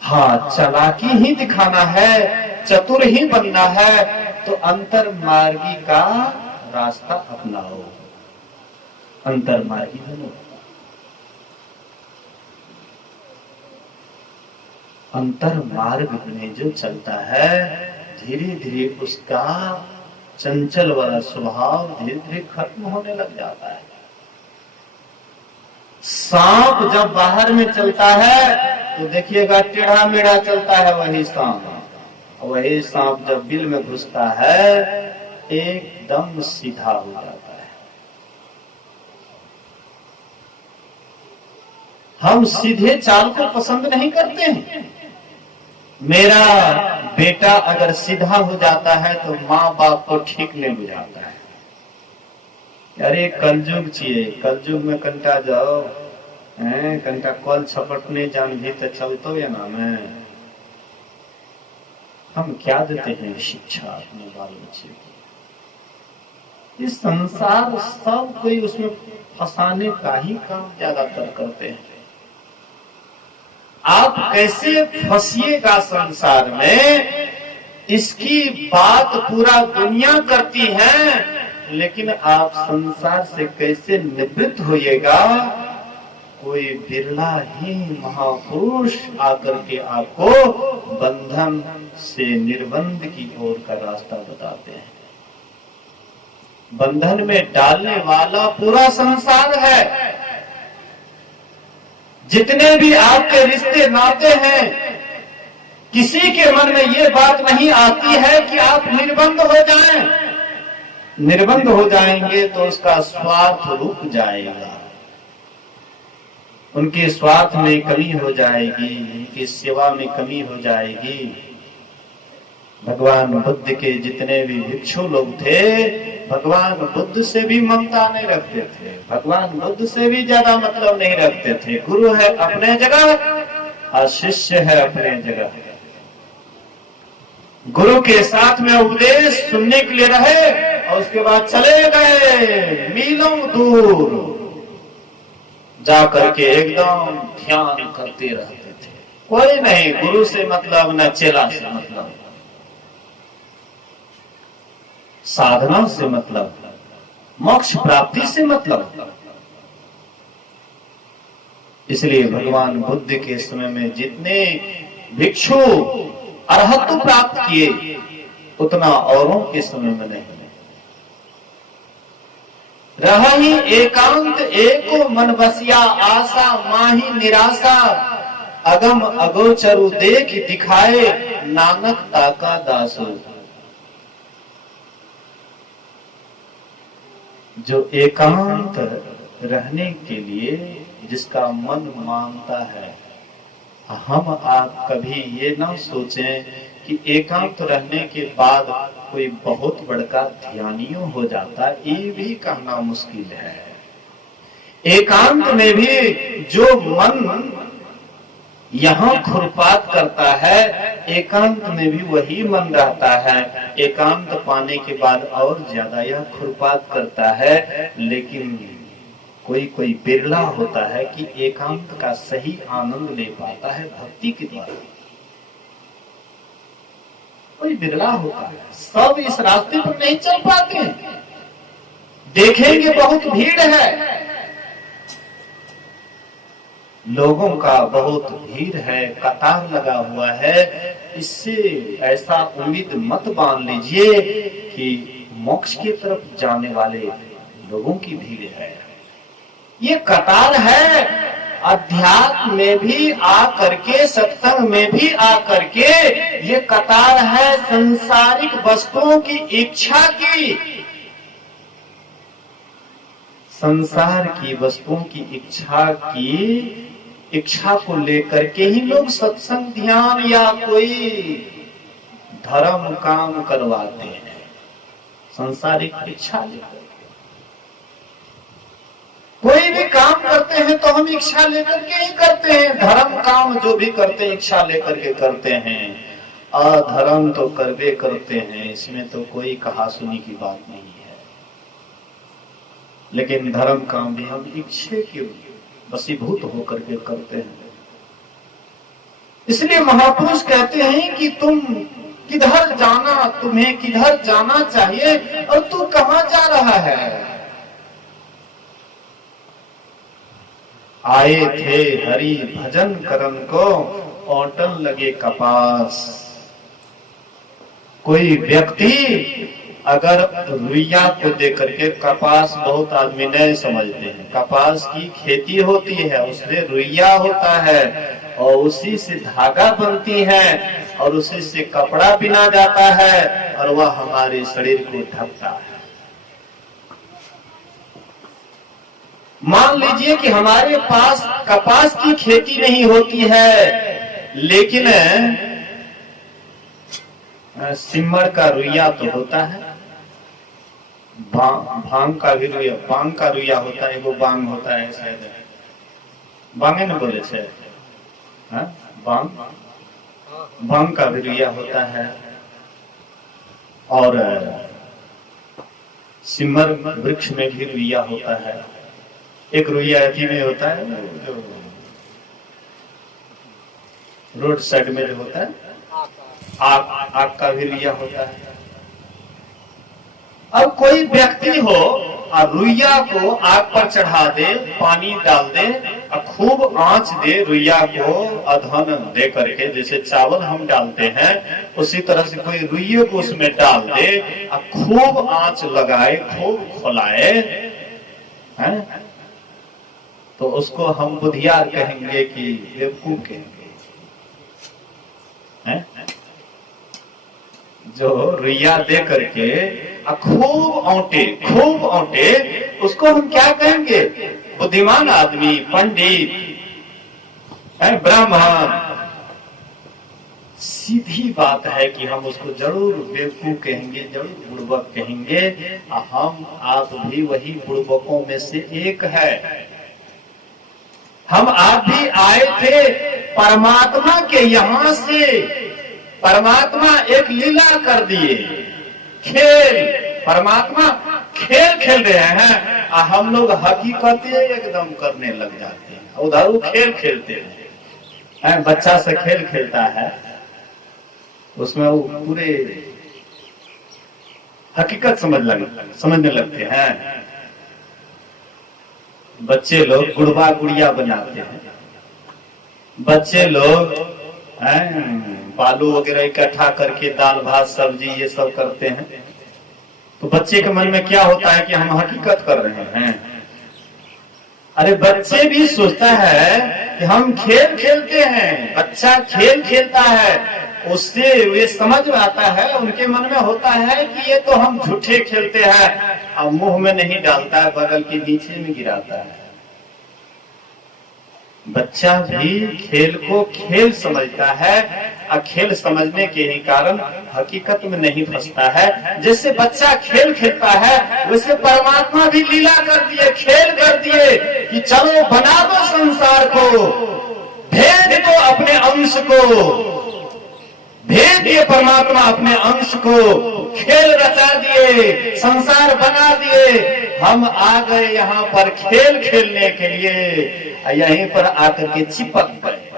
हाँ, चालाकी ही दिखाना है, चतुर ही बनना है, तो अंतर्मार्गी का रास्ता अपनाओ, अंतर्मार्गी बनो। अंतर्मार्ग में जो चलता है, धीरे धीरे उसका चंचल वाला स्वभाव धीरे धीरे खत्म होने लग जाता है। सांप जब बाहर में चलता है तो देखिएगा टेढ़ा मेढ़ा चलता है वही सांप, वही सांप जब बिल में घुसता है एकदम सीधा हो जाता है। हम सीधे चाल को पसंद नहीं करते हैं। मेरा बेटा अगर सीधा हो जाता है तो माँ बाप को ठीक नहीं बुझाता है। अरे कलयुग चाहिए, कलयुग में कंटा जाओ, कंटा कल छपटने जान भी तो चलतो या ना। मैं हम क्या देते हैं शिक्षा अपने बाल बच्चे को? इस संसार सब कोई उसमें फंसाने का ही काम ज्यादातर करते हैं। आप कैसे फंसिएगा संसार में, इसकी बात पूरा दुनिया करती है, लेकिन आप संसार से कैसे निवृत्त होइएगा कोई बिरला ही महापुरुष आकर के आपको बंधन से निर्बंध की ओर का रास्ता बताते हैं। बंधन में डालने वाला पूरा संसार है। जितने भी आपके रिश्ते नाते हैं, किसी के मन में ये बात नहीं आती है कि आप निर्बंध हो जाएं। निर्बंध हो जाएंगे तो उसका स्वार्थ रुक जाएगा, उनके स्वार्थ में कमी हो जाएगी, उनकी सेवा में कमी हो जाएगी। भगवान बुद्ध के जितने भी भिक्षु लोग थे, भगवान बुद्ध से भी ममता नहीं रखते थे, भगवान बुद्ध से भी ज्यादा मतलब नहीं रखते थे। गुरु है अपने जगह और शिष्य है अपने जगह। गुरु के साथ में उपदेश सुनने के लिए रहे और उसके बाद चले गए मीलों दूर, जाकर के एकदम ध्यान करते रहते थे। कोई नहीं, गुरु से मतलब न चेला से मतलब, साधना से मतलब, मोक्ष प्राप्ति से मतलब। इसलिए भगवान बुद्ध के समय में जितने भिक्षु अरहत्व प्राप्त किए, उतना औरों के समय में नहीं। रही एकांत एको मन बसिया, आशा माही निराशा, अगम अगोचरु देख दिखाए, नानक ताका दासु। जो एकांत रहने के लिए जिसका मन मानता है, हम आप कभी ये ना सोचें कि एकांत रहने के बाद कोई बहुत बड़का ध्यानियों हो जाता, ये भी कहना मुश्किल है। एकांत में भी जो मन यहाँ खुरपात करता है, एकांत में भी वही मन रहता है। एकांत पाने के बाद और ज्यादा यह खुरपात करता है। लेकिन कोई कोई बिरला होता है कि एकांत का सही आनंद ले पाता है भक्ति के द्वारा। कोई बिरला होता है, सब इस रास्ते पर नहीं चल पाते। देखेंगे बहुत भीड़ है, लोगों का बहुत भीड़ है, कतार लगा हुआ है। इससे ऐसा उम्मीद मत बांध लीजिए कि मोक्ष की तरफ जाने वाले लोगों की भीड़ है। ये कतार है अध्यात्म में भी आ करके, सत्संग में भी आ करके। ये कतार है संसारिक वस्तुओं की इच्छा की, संसार की वस्तुओं की इच्छा को लेकर के ही लोग सत्संग, ध्यान या कोई धर्म काम करवाते हैं, संसारिक इच्छा लेकर। कोई भी काम करते हैं तो हम इच्छा लेकर के ही करते हैं। धर्म काम जो भी करते हैं इच्छा लेकर के करते हैं। अधर्म तो करवे करते हैं, इसमें तो कोई कहा सुनी की बात नहीं है। लेकिन धर्म काम भी हम इच्छा के वशीभूत होकर के करते हैं। इसलिए महापुरुष कहते हैं कि तुम किधर जाना, तुम्हें किधर जाना चाहिए और तू कहां जा रहा है। आए थे हरि भजन करन को, औटन लगे कपास। कोई व्यक्ति अगर रुइया को देख करके, कपास बहुत आदमी नहीं समझते हैं, कपास की खेती होती है, उससे रुइया होता है और उसी से धागा बनती है और उसी से कपड़ा बिना जाता है और वह हमारे शरीर को ढकता है। मान लीजिए कि हमारे पास कपास की खेती नहीं होती है, लेकिन सिमर का रुइया तो होता है, भांग का भी रुइया, बांग का रुइया होता है, वो बांग होता है शायद, बांगे न बोले छे, बांग का भी रुइया होता है। और सिमर वृक्ष में भी रुइया होता है। एक रुइया अथी में होता है जो रोड साइड में जो होता है, आग का भी रुइया होता है। अब कोई व्यक्ति हो और रुइया को आग पर चढ़ा दे, पानी डाल दे और खूब आंच दे रुइया को अधन दे करके, जैसे चावल हम डालते हैं उसी तरह से कोई रुइये को उसमें डाल दे और खूब आंच लगाए, खूब खुलाए, हैं? तो उसको हम बुधियार कहेंगे कि बेवकूफ कहेंगे, हैं? जो रुइया दे करके खूब औंटे उसको हम क्या कहेंगे? बुद्धिमान आदमी, पंडित, ब्राह्मण। सीधी बात है कि हम उसको जरूर बेवकूफ कहेंगे, जरूर बुड़बक कहेंगे। हम आप भी वही बुड़बकों में से एक है। हम आप भी आए थे परमात्मा के यहां से। परमात्मा एक लीला कर दिए, खेल, परमात्मा खेल खेल रहे हैं और हम लोग हकीकत एकदम करने लग जाते हैं। उधर वो खेल खेलते हैं, बच्चा से खेल खेलता है, उसमें वो पूरे हकीकत समझने लगते हैं। बच्चे लोग गुड़बा गुड़िया बनाते हैं, बच्चे लोग बालू वगैरह इकट्ठा करके दाल भात सब्जी ये सब करते हैं। तो बच्चे के मन में क्या होता है कि हम हकीकत कर रहे हैं। अरे बच्चे भी सोचता है कि हम खेल खेलते हैं। बच्चा खेल खेलता है, उससे वे समझ में आता है, उनके मन में होता है कि ये तो हम झूठे खेलते हैं। अब मुंह में नहीं डालता है, बगल के नीचे में गिराता है। बच्चा भी खेल को खेल समझता है और खेल समझने के ही कारण हकीकत में नहीं फंसता है। जैसे बच्चा खेल खेलता है वैसे परमात्मा भी लीला कर दिए, खेल कर दिए कि चलो बना दो संसार को, भेद दो अपने अंश को, भेद दिए परमात्मा अपने अंश को, खेल रचा दिए, संसार बना दिए। हम आ गए यहाँ पर खेल खेलने के लिए, यहीं पर आकर के चिपक गए।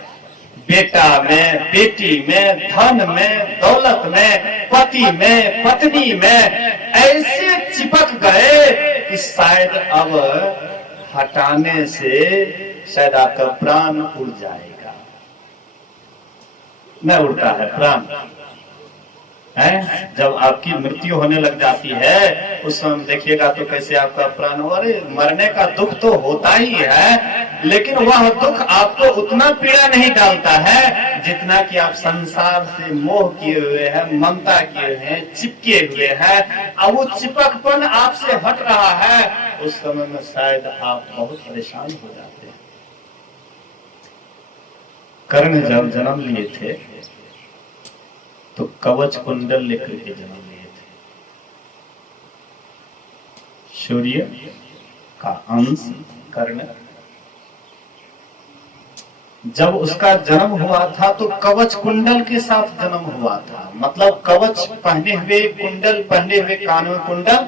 बेटा में, बेटी में, धन में, दौलत में, पति में, पत्नी में ऐसे चिपक गए कि शायद अब हटाने से शायद आपका प्राण उड़ जाएगा। नहीं उड़ता है प्राण, है? जब आपकी मृत्यु होने लग जाती है उस समय देखिएगा तो कैसे आपका प्राण, अरे मरने का दुख तो होता ही है, लेकिन वह दुख आपको उतना पीड़ा नहीं डालता है जितना कि आप संसार से मोह किए हुए हैं, ममता किए हुए हैं, चिपके हुए हैं। अब वो चिपकपन आपसे हट रहा है, उस समय में शायद आप बहुत परेशान हो जाते हैं। कर्ण जब जन्म लिए थे तो कवच कुंडल लेकर के जन्म लिए थे। सूर्य का अंश कर्ण, जब उसका जन्म हुआ था तो कवच कुंडल के साथ जन्म हुआ था। मतलब कवच पहने हुए, कुंडल पहने हुए, कान में कुंडल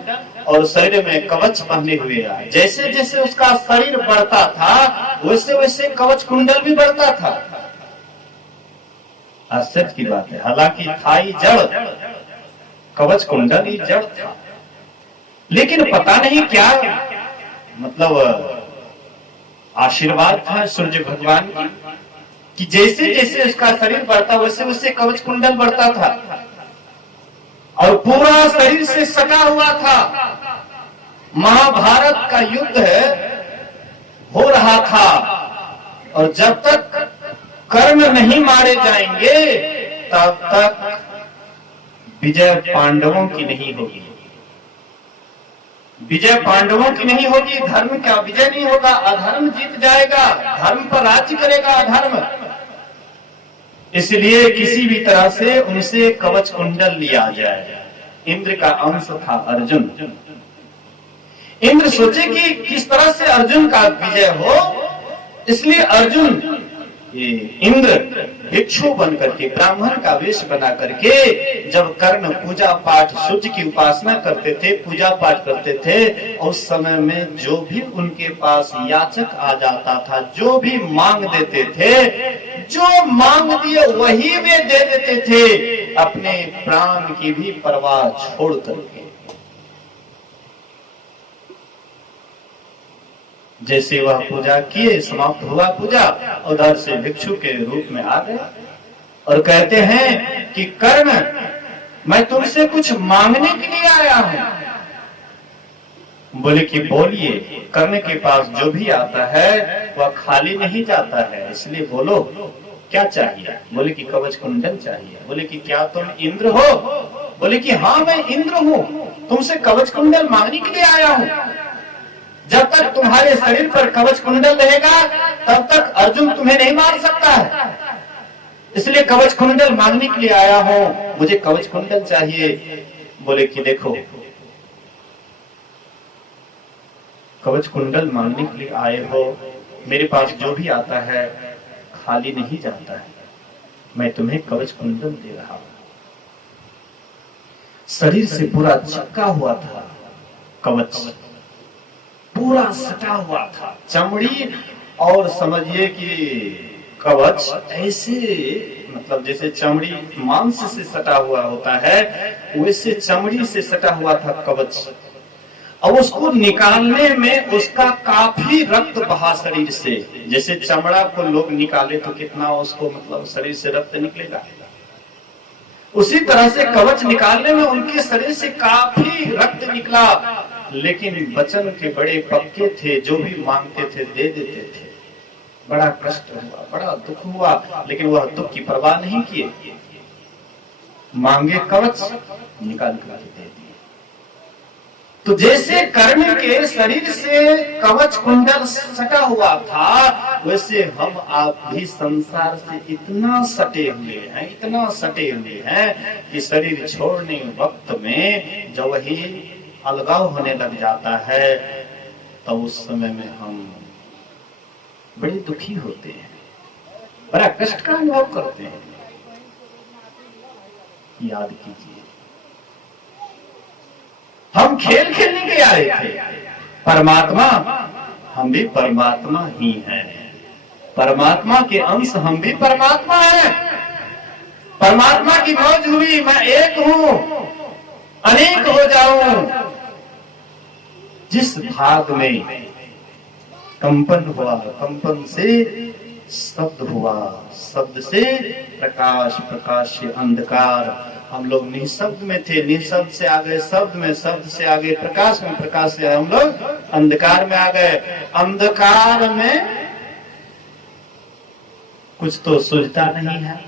और शरीर में कवच पहने हुए आए। जैसे जैसे उसका शरीर बढ़ता था वैसे वैसे कवच कुंडल भी बढ़ता था। आश्चर्य की बात है, हालांकि था ही जड़, कवच कुंडल ही जड़ था, लेकिन पता नहीं क्या मतलब आशीर्वाद था सूर्य भगवान की कि जैसे जैसे उसका शरीर बढ़ता वैसे वैसे कवच कुंडल बढ़ता था और पूरा शरीर से सटा हुआ था। महाभारत का युद्ध हो रहा था और जब तक कर्ण नहीं मारे जाएंगे तब तक विजय पांडवों की नहीं होगी। विजय पांडवों की नहीं होगी, धर्म का विजय नहीं होगा, अधर्म जीत जाएगा, धर्म पर राज्य करेगा अधर्म। इसलिए किसी भी तरह से उनसे कवच कुंडल लिया जाए। इंद्र का अंश था अर्जुन। इंद्र सोचे कि किस तरह से अर्जुन का विजय हो, इसलिए अर्जुन इंद्र भिक्षु बन करके, ब्राह्मण का वेश बना करके जब कर्ण पूजा पाठ, सूर्य की उपासना करते थे, पूजा पाठ करते थे, उस समय में जो भी उनके पास याचक आ जाता था, जो भी मांग देते थे, जो मांग दिए वही वे दे देते थे, अपने प्राण की भी परवाह छोड़ करके। जैसे वह पूजा किए, समाप्त हुआ पूजा, उधर से भिक्षु के रूप में आ गए और कहते हैं कि कर्ण, मैं तुमसे कुछ मांगने के लिए आया हूं। बोले कि बोलिए। कर्ण के पास जो भी आता है वह खाली नहीं जाता है, इसलिए बोलो क्या चाहिए। बोले कि कवच कुंडल चाहिए। बोले कि क्या तुम इंद्र हो। बोले कि हाँ मैं इंद्र हूँ, तुमसे कवच कुंडल मांगने के लिए आया हूँ। जब तक तुम्हारे शरीर पर कवच कुंडल रहेगा तब तक अर्जुन तुम्हें नहीं मार सकता है, इसलिए कवच कुंडल मांगने के लिए आया हूँ, मुझे कवच कुंडल चाहिए। बोले कि देखो, कवच कुंडल मांगने के लिए आए हो, मेरे पास जो भी आता है खाली नहीं जाता है, मैं तुम्हें कवच कुंडल दे रहा हूं। शरीर से पूरा चिपका हुआ था कवच, पूरा सटा हुआ था चमड़ी, और समझिए कि कवच ऐसे, मतलब जैसे चमड़ी मांस से सटा हुआ होता है वैसे चमड़ी से सटा हुआ था कवच। अब उसको निकालने में उसका काफी रक्त बहा शरीर से, जैसे चमड़ा को लोग निकाले तो कितना उसको मतलब शरीर से रक्त निकलेगा, उसी तरह से कवच निकालने में उनके शरीर से काफी रक्त निकला। लेकिन वचन के बड़े पक्के थे, जो भी मांगते थे दे देते थे। बड़ा कष्ट हुआ, बड़ा दुख हुआ, लेकिन वह दुख की परवाह नहीं किए, मांगे कवच निकाल कर दे दिए। तो जैसे कर्ण के शरीर से कवच कुंडल सटा हुआ था, वैसे हम आप भी संसार से इतना सटे हुए हैं, इतना सटे हुए हैं कि शरीर छोड़ने वक्त में जब वही अलगाव होने लग जाता है तो उस समय में हम बड़े दुखी होते हैं, बड़ा कष्ट का अनुभव करते हैं। याद कीजिए, हम खेल खेलने के आए थे, परमात्मा, हम भी परमात्मा ही हैं, परमात्मा के अंश हम भी परमात्मा हैं। परमात्मा की मौज हुई, मैं एक हूं अनेक हो जाऊं। जिस भाग में कंपन हुआ, कंपन से शब्द हुआ, शब्द से प्रकाश, प्रकाश से अंधकार। हम लोग निःशब्द में थे, निःशब्द से आ गए शब्द में, शब्द से आ गए प्रकाश में, प्रकाश से हम लोग अंधकार में आ गए। अंधकार में कुछ तो सूझता नहीं है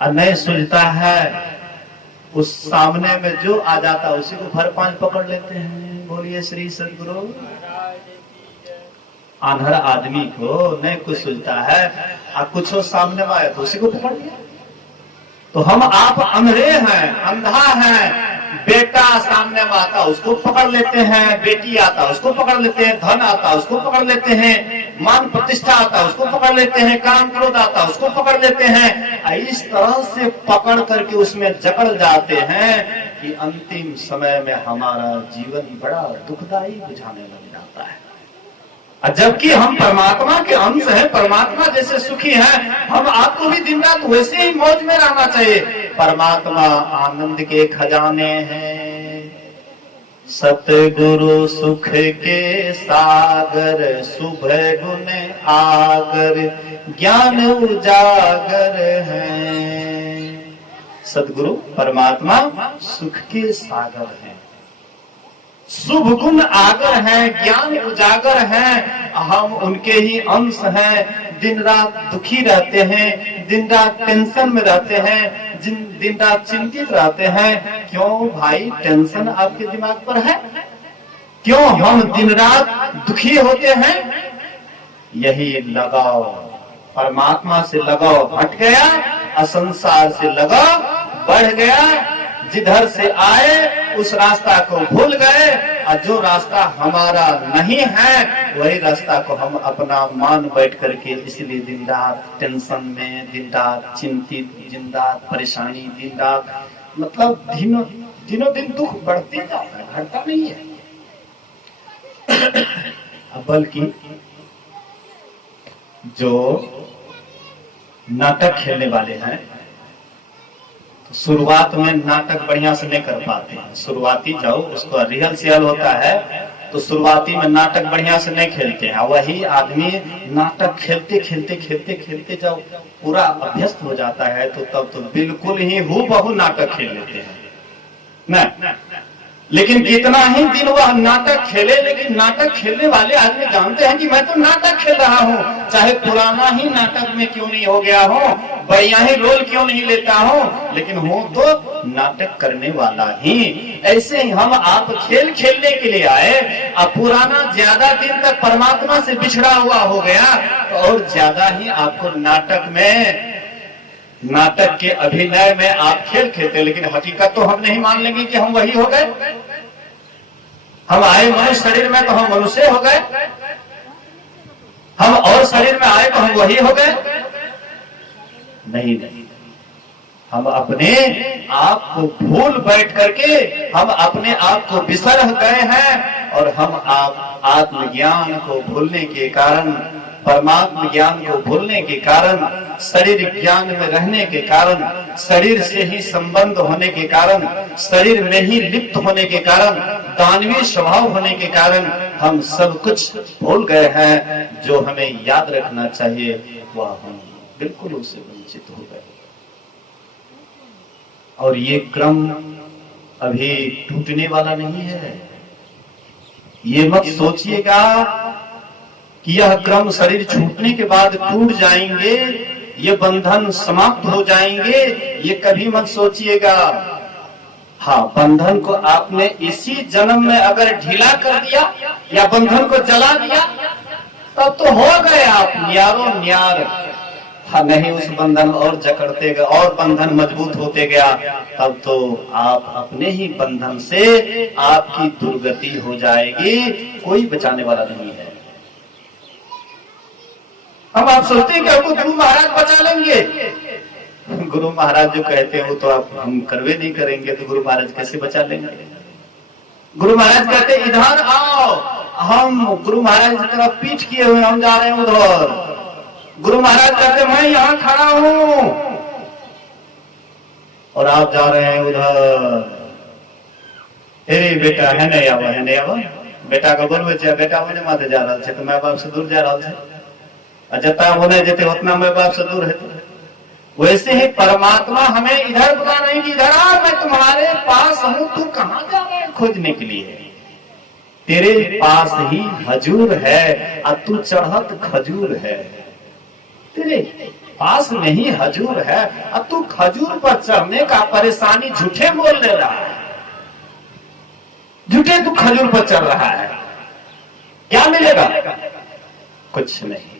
और नहीं सूझता है, उस सामने में जो आ जाता उसी को भर पांच पकड़ लेते हैं। बोलिए श्री सद्गुरु। आंधर आदमी को नहीं कुछ सूझता है और कुछ सामने में आया तो उसी को पकड़ लिया। तो हम आप अंधे हैं, अंधा है। बेटा सामने में आता उसको पकड़ लेते हैं, बेटी आता उसको पकड़ लेते हैं, धन आता उसको पकड़ लेते हैं, मान प्रतिष्ठा आता उसको पकड़ लेते हैं, काम क्रोध आता उसको पकड़ लेते हैं। इस तरह से पकड़ करके उसमें जकड़ जाते हैं कि अंतिम समय में हमारा जीवन बड़ा दुखदायी बुझाने लग जाता है। जबकि हम परमात्मा के अंश हैं, परमात्मा जैसे सुखी हैं, हम आपको भी दिन रात वैसे ही मौज में रहना चाहिए। परमात्मा आनंद के खजाने हैं, सतगुरु सुख के सागर, सुबह गुण आगर, ज्ञान उजागर हैं। सतगुरु परमात्मा सुख के सागर हैं, शुभ गुण आगर हैं, ज्ञान उजागर हैं। हम उनके ही अंश हैं। दिन रात दुखी रहते हैं, दिन रात टेंशन में रहते हैं, दिन रात चिंतित रहते हैं। क्यों भाई टेंशन आपके दिमाग पर है? क्यों हम दिन रात दुखी होते हैं? यही लगाव, परमात्मा से लगाव हट गया, असंसार से लगाव बढ़ गया। जिधर से आए उस रास्ता को भूल गए और जो रास्ता हमारा नहीं है वही रास्ता को हम अपना मान बैठ करके, इसलिए दिन रात टेंशन में, दिन रात चिंतित, दिन रात परेशानी, दिन रात मतलब दिनों दिन दुख बढ़ते जाता है, घटता नहीं है। बल्कि जो नाटक खेलने वाले हैं शुरुआत में नाटक बढ़िया से नहीं कर पाते हैं। शुरुआती जब उसको रिहर्सल होता है तो शुरुआती में नाटक बढ़िया से नहीं खेलते हैं, वही आदमी नाटक खेलते खेलते खेलते खेलते जब पूरा अभ्यस्त हो जाता है तो तब तो बिल्कुल ही हूबहू नाटक खेल लेते हैं ना। लेकिन कितना ही दिन वह नाटक खेले, लेकिन नाटक खेलने वाले आदमी जानते हैं कि मैं तो नाटक खेल रहा हूँ, चाहे पुराना ही नाटक में क्यों नहीं हो गया हो, बढ़िया ही रोल क्यों नहीं लेता हूँ, लेकिन हूँ तो नाटक करने वाला ही। ऐसे ही हम आप खेल खेलने के लिए आए, अब पुराना ज्यादा दिन तक परमात्मा से बिछड़ा हुआ हो गया तो और ज्यादा ही आपको नाटक में, नाटक के अभिनय में आप खेल खेलते, लेकिन हकीकत तो हम नहीं मान लेंगे कि हम वही हो गए। हम आए मनुष्य शरीर में तो हम मनुष्य हो गए, हम और शरीर में आए तो हम वही हो गए। नहीं, हम अपने आप को भूल बैठ करके हम अपने आप को बिसर गए हैं, और हम आप आत्मज्ञान को भूलने के कारण, परमात्म ज्ञान को भूलने के कारण, शरीर ज्ञान में रहने के कारण, शरीर से ही संबंध होने के कारण, शरीर में ही लिप्त होने के कारण, दानवीय स्वभाव होने के कारण हम सब कुछ भूल गए हैं। जो हमें याद रखना चाहिए वह हम बिल्कुल उससे वंचित हो गए। और ये क्रम अभी टूटने वाला नहीं है। ये मत सोचिएगा कि यह क्रम शरीर छूटने के बाद टूट जाएंगे, ये बंधन समाप्त हो जाएंगे, ये कभी मत सोचिएगा। हाँ, बंधन को आपने इसी जन्म में अगर ढीला कर दिया या बंधन को जला दिया तब तो हो गए आप न्यारो न्यार। हाँ, नहीं उस बंधन और जकड़ते गए और बंधन मजबूत होते गया, तब तो आप अपने ही बंधन से आपकी दुर्गति हो जाएगी, कोई बचाने वाला नहीं है। अब आप सोचते हैं कि आपको गुरु महाराज बचा लेंगे। गुरु महाराज जो कहते हैं वो तो आप हम करवे नहीं करेंगे, तो गुरु महाराज कैसे बचा लेंगे। गुरु महाराज कहते इधर आओ, हम गुरु महाराज की तरफ पीठ किए हुए हम जा रहे हैं उधर। गुरु महाराज कहते मैं यहाँ खड़ा हूं और आप जा रहे हैं उधर। अरे बेटा है नहीं आवा, है नहीं आवा, बेटा का बोलबे छै, बेटा बोले माते जा रहा है तो माय बाप से दूर जा रहा है, जता होने जेते उतना माय बाप से दूर है। वैसे ही परमात्मा हमें इधर बुला नहीं कि इधर आ, मैं तुम्हारे पास हूं, तू कहां जा रहा है खोजने के लिए। तेरे पास ही हजूर है और तू चढ़त खजूर है। तेरे पास नहीं हजूर है और तू खजूर पर चढ़ने का परेशानी झूठे बोल ले रहा है, झूठे तू खजूर पर चढ़ रहा है। क्या मिलेगा? कुछ नहीं।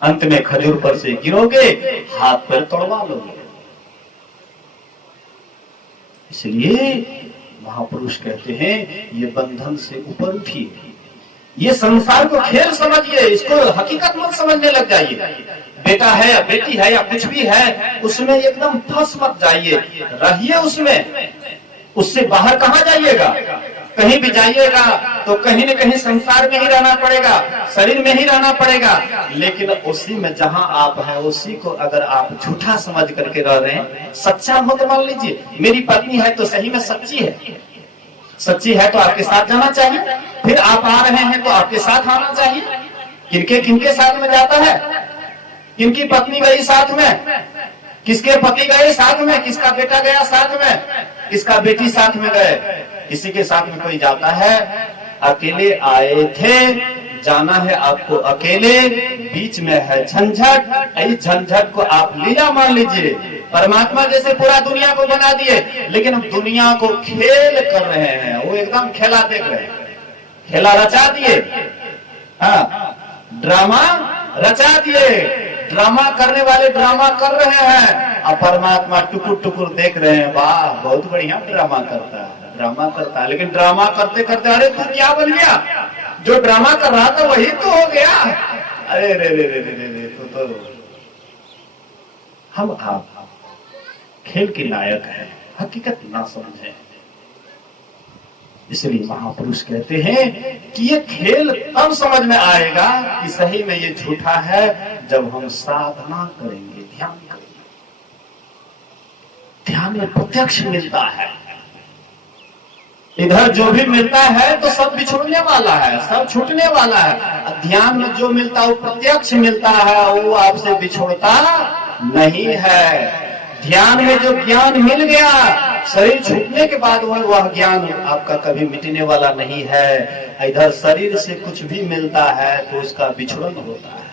अंत में खजूर पर से गिरोगे, हाथ पैर तोड़वा लोगे। इसलिए महापुरुष कहते हैं ये बंधन से ऊपर उठिए, ये संसार को खेल समझिए, इसको हकीकत मत समझने लग जाइए। बेटा है या बेटी है या कुछ भी है, उसमें एकदम फंस मत जाइए, रहिए उसमें। उससे बाहर कहां जाइएगा? कहीं भी जाइएगा तो कहीं न कहीं संसार में ही रहना पड़ेगा, शरीर में ही रहना पड़ेगा, लेकिन उसी में जहां आप हैं उसी को अगर आप झूठा समझ करके रह रहे हैं, सच्चा मत मान लीजिए। मेरी पत्नी है तो सही में सच्ची है, सच्ची है तो आपके साथ जाना चाहिए, फिर आप आ रहे हैं तो आपके साथ आना चाहिए। किनके किनके साथ में जाता है? किनकी पत्नी गई साथ में, किसके पति गए साथ में, किसका बेटा गया साथ में, किसका बेटी साथ में गए। किसी के साथ में कोई जाता है, अकेले आए थे, जाना है आपको अकेले, बीच में है झंझट। इस झंझट को आप लीला मान लीजिए। परमात्मा जैसे पूरा दुनिया को बना दिए, लेकिन हम दुनिया को खेल कर रहे हैं, वो एकदम खेला देख रहे हैं, खेला रचा दिए। हाँ, ड्रामा रचा दिए, ड्रामा करने वाले ड्रामा कर रहे हैं, अब परमात्मा टुकुर टुकुर देख रहे हैं। वाह, बहुत बढ़िया ड्रामा करता है, ड्रामा करता है। लेकिन ड्रामा करते करते अरे तू क्या बन गया? जो ड्रामा कर रहा था वही तो हो गया। अरे रे रे रे रे रे, तो हम आप खेल के लायक है, हकीकत ना समझे। इसलिए महापुरुष कहते हैं कि ये खेल तब समझ में आएगा कि सही में ये झूठा है जब हम साधना करेंगे, ध्यान करेंगे। ध्यान में प्रत्यक्ष मिलता है। इधर जो भी मिलता है तो सब बिछुड़ने वाला है, सब छूटने वाला है। ध्यान में जो मिलता है वो प्रत्यक्ष मिलता है, वो आपसे बिछुड़ता नहीं है। ध्यान में जो ज्ञान मिल गया, शरीर छूटने के बाद वह ज्ञान आपका कभी मिटने वाला नहीं है। इधर शरीर से कुछ भी मिलता है तो उसका बिछुड़न होता है।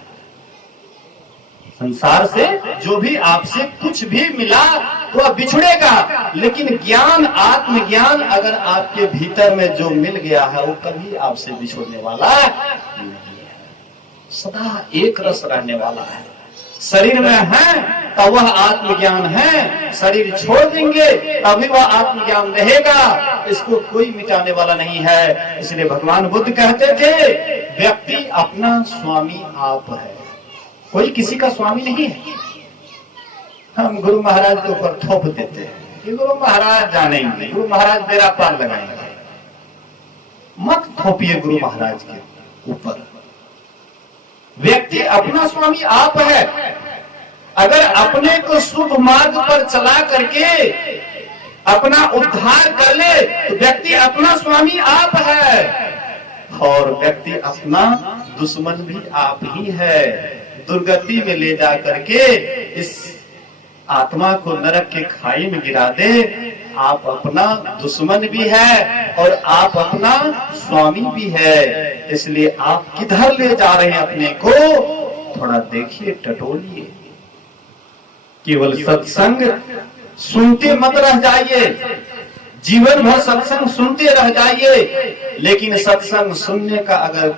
संसार से जो भी आपसे कुछ भी मिला तो वह बिछुड़ेगा, लेकिन ज्ञान, आत्मज्ञान अगर आपके भीतर में जो मिल गया है वो कभी आपसे बिछुड़ने वाला नहीं है, सदा एक रस रहने वाला है। शरीर में है तो वह आत्मज्ञान है, शरीर छोड़ देंगे तभी वह आत्मज्ञान रहेगा, इसको कोई मिटाने वाला नहीं है। इसलिए भगवान बुद्ध कहते थे, व्यक्ति अपना स्वामी आप है, कोई किसी का स्वामी नहीं है। हम गुरु महाराज के ऊपर थोप देते हैं कि गुरु महाराज जानेंगे, गुरु महाराज मेरा पार लगाएंगे। मत थोपिए गुरु महाराज के ऊपर। व्यक्ति अपना स्वामी आप है। अगर अपने को शुभ मार्ग पर चला करके अपना उद्धार कर ले तो व्यक्ति अपना स्वामी आप है, और व्यक्ति अपना दुश्मन भी आप ही है। दुर्गति में ले जा करके इस आत्मा को नरक के खाई में गिरा दे, आप अपना दुश्मन भी है और आप अपना स्वामी भी है। इसलिए आप किधर ले जा रहे हैं अपने को, थोड़ा देखिए, टटोलिए। केवल सत्संग सुनते मत रह जाइए, जीवन भर सत्संग सुनते रह जाइए, लेकिन सत्संग सुनने का अगर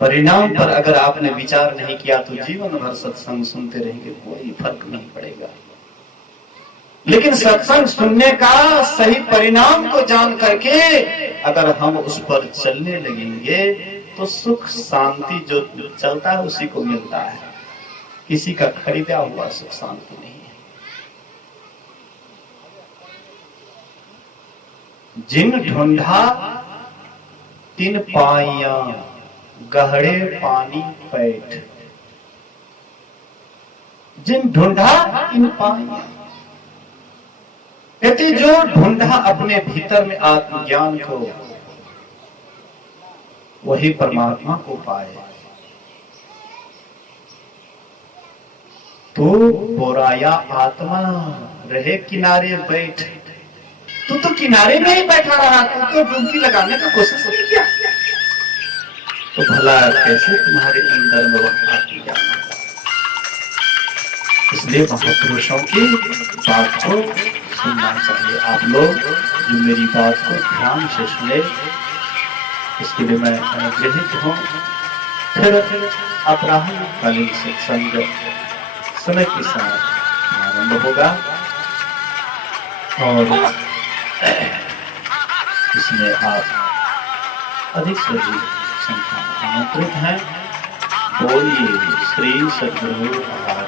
परिणाम पर अगर आपने विचार नहीं किया तो जीवन भर सत्संग सुनते रहेंगे, कोई फर्क नहीं पड़ेगा। लेकिन सत्संग सुनने का सही परिणाम को जान करके अगर हम उस पर चलने लगेंगे तो सुख शांति जो चलता है उसी को मिलता है, किसी का खरीदा हुआ सुख शांति नहीं है। जिन ढूंढा तिन पाइया, गहरे पानी पैठ। जिन ढूंढा तिन पाइया, कहते जो ढूंढा अपने भीतर में आत्मज्ञान को, वही परमात्मा को पाए। तो बोराया आत्मा रहे किनारे बैठ। तू तो किनारे में ही बैठा रहा, तू तो डुबकी लगाने की कोशिश नहीं किया, तो भला कैसे तुम्हारे अंदर में वह आत्मज्ञान होगा। इसलिए महापुरुषों की बात को सुनना चाहिए। आप लोग जो मेरी बात को ध्यान से सुने, इसके लिए मैं अनुग्रहित हूँ। फिर अपराह्नकालीन सत्संग समय के साथ आरंभ होगा और इसमें आप अधिक से अधिक संख्या में आमंत्रित हैं। बोलिए श्री सद्गुरु महाराज।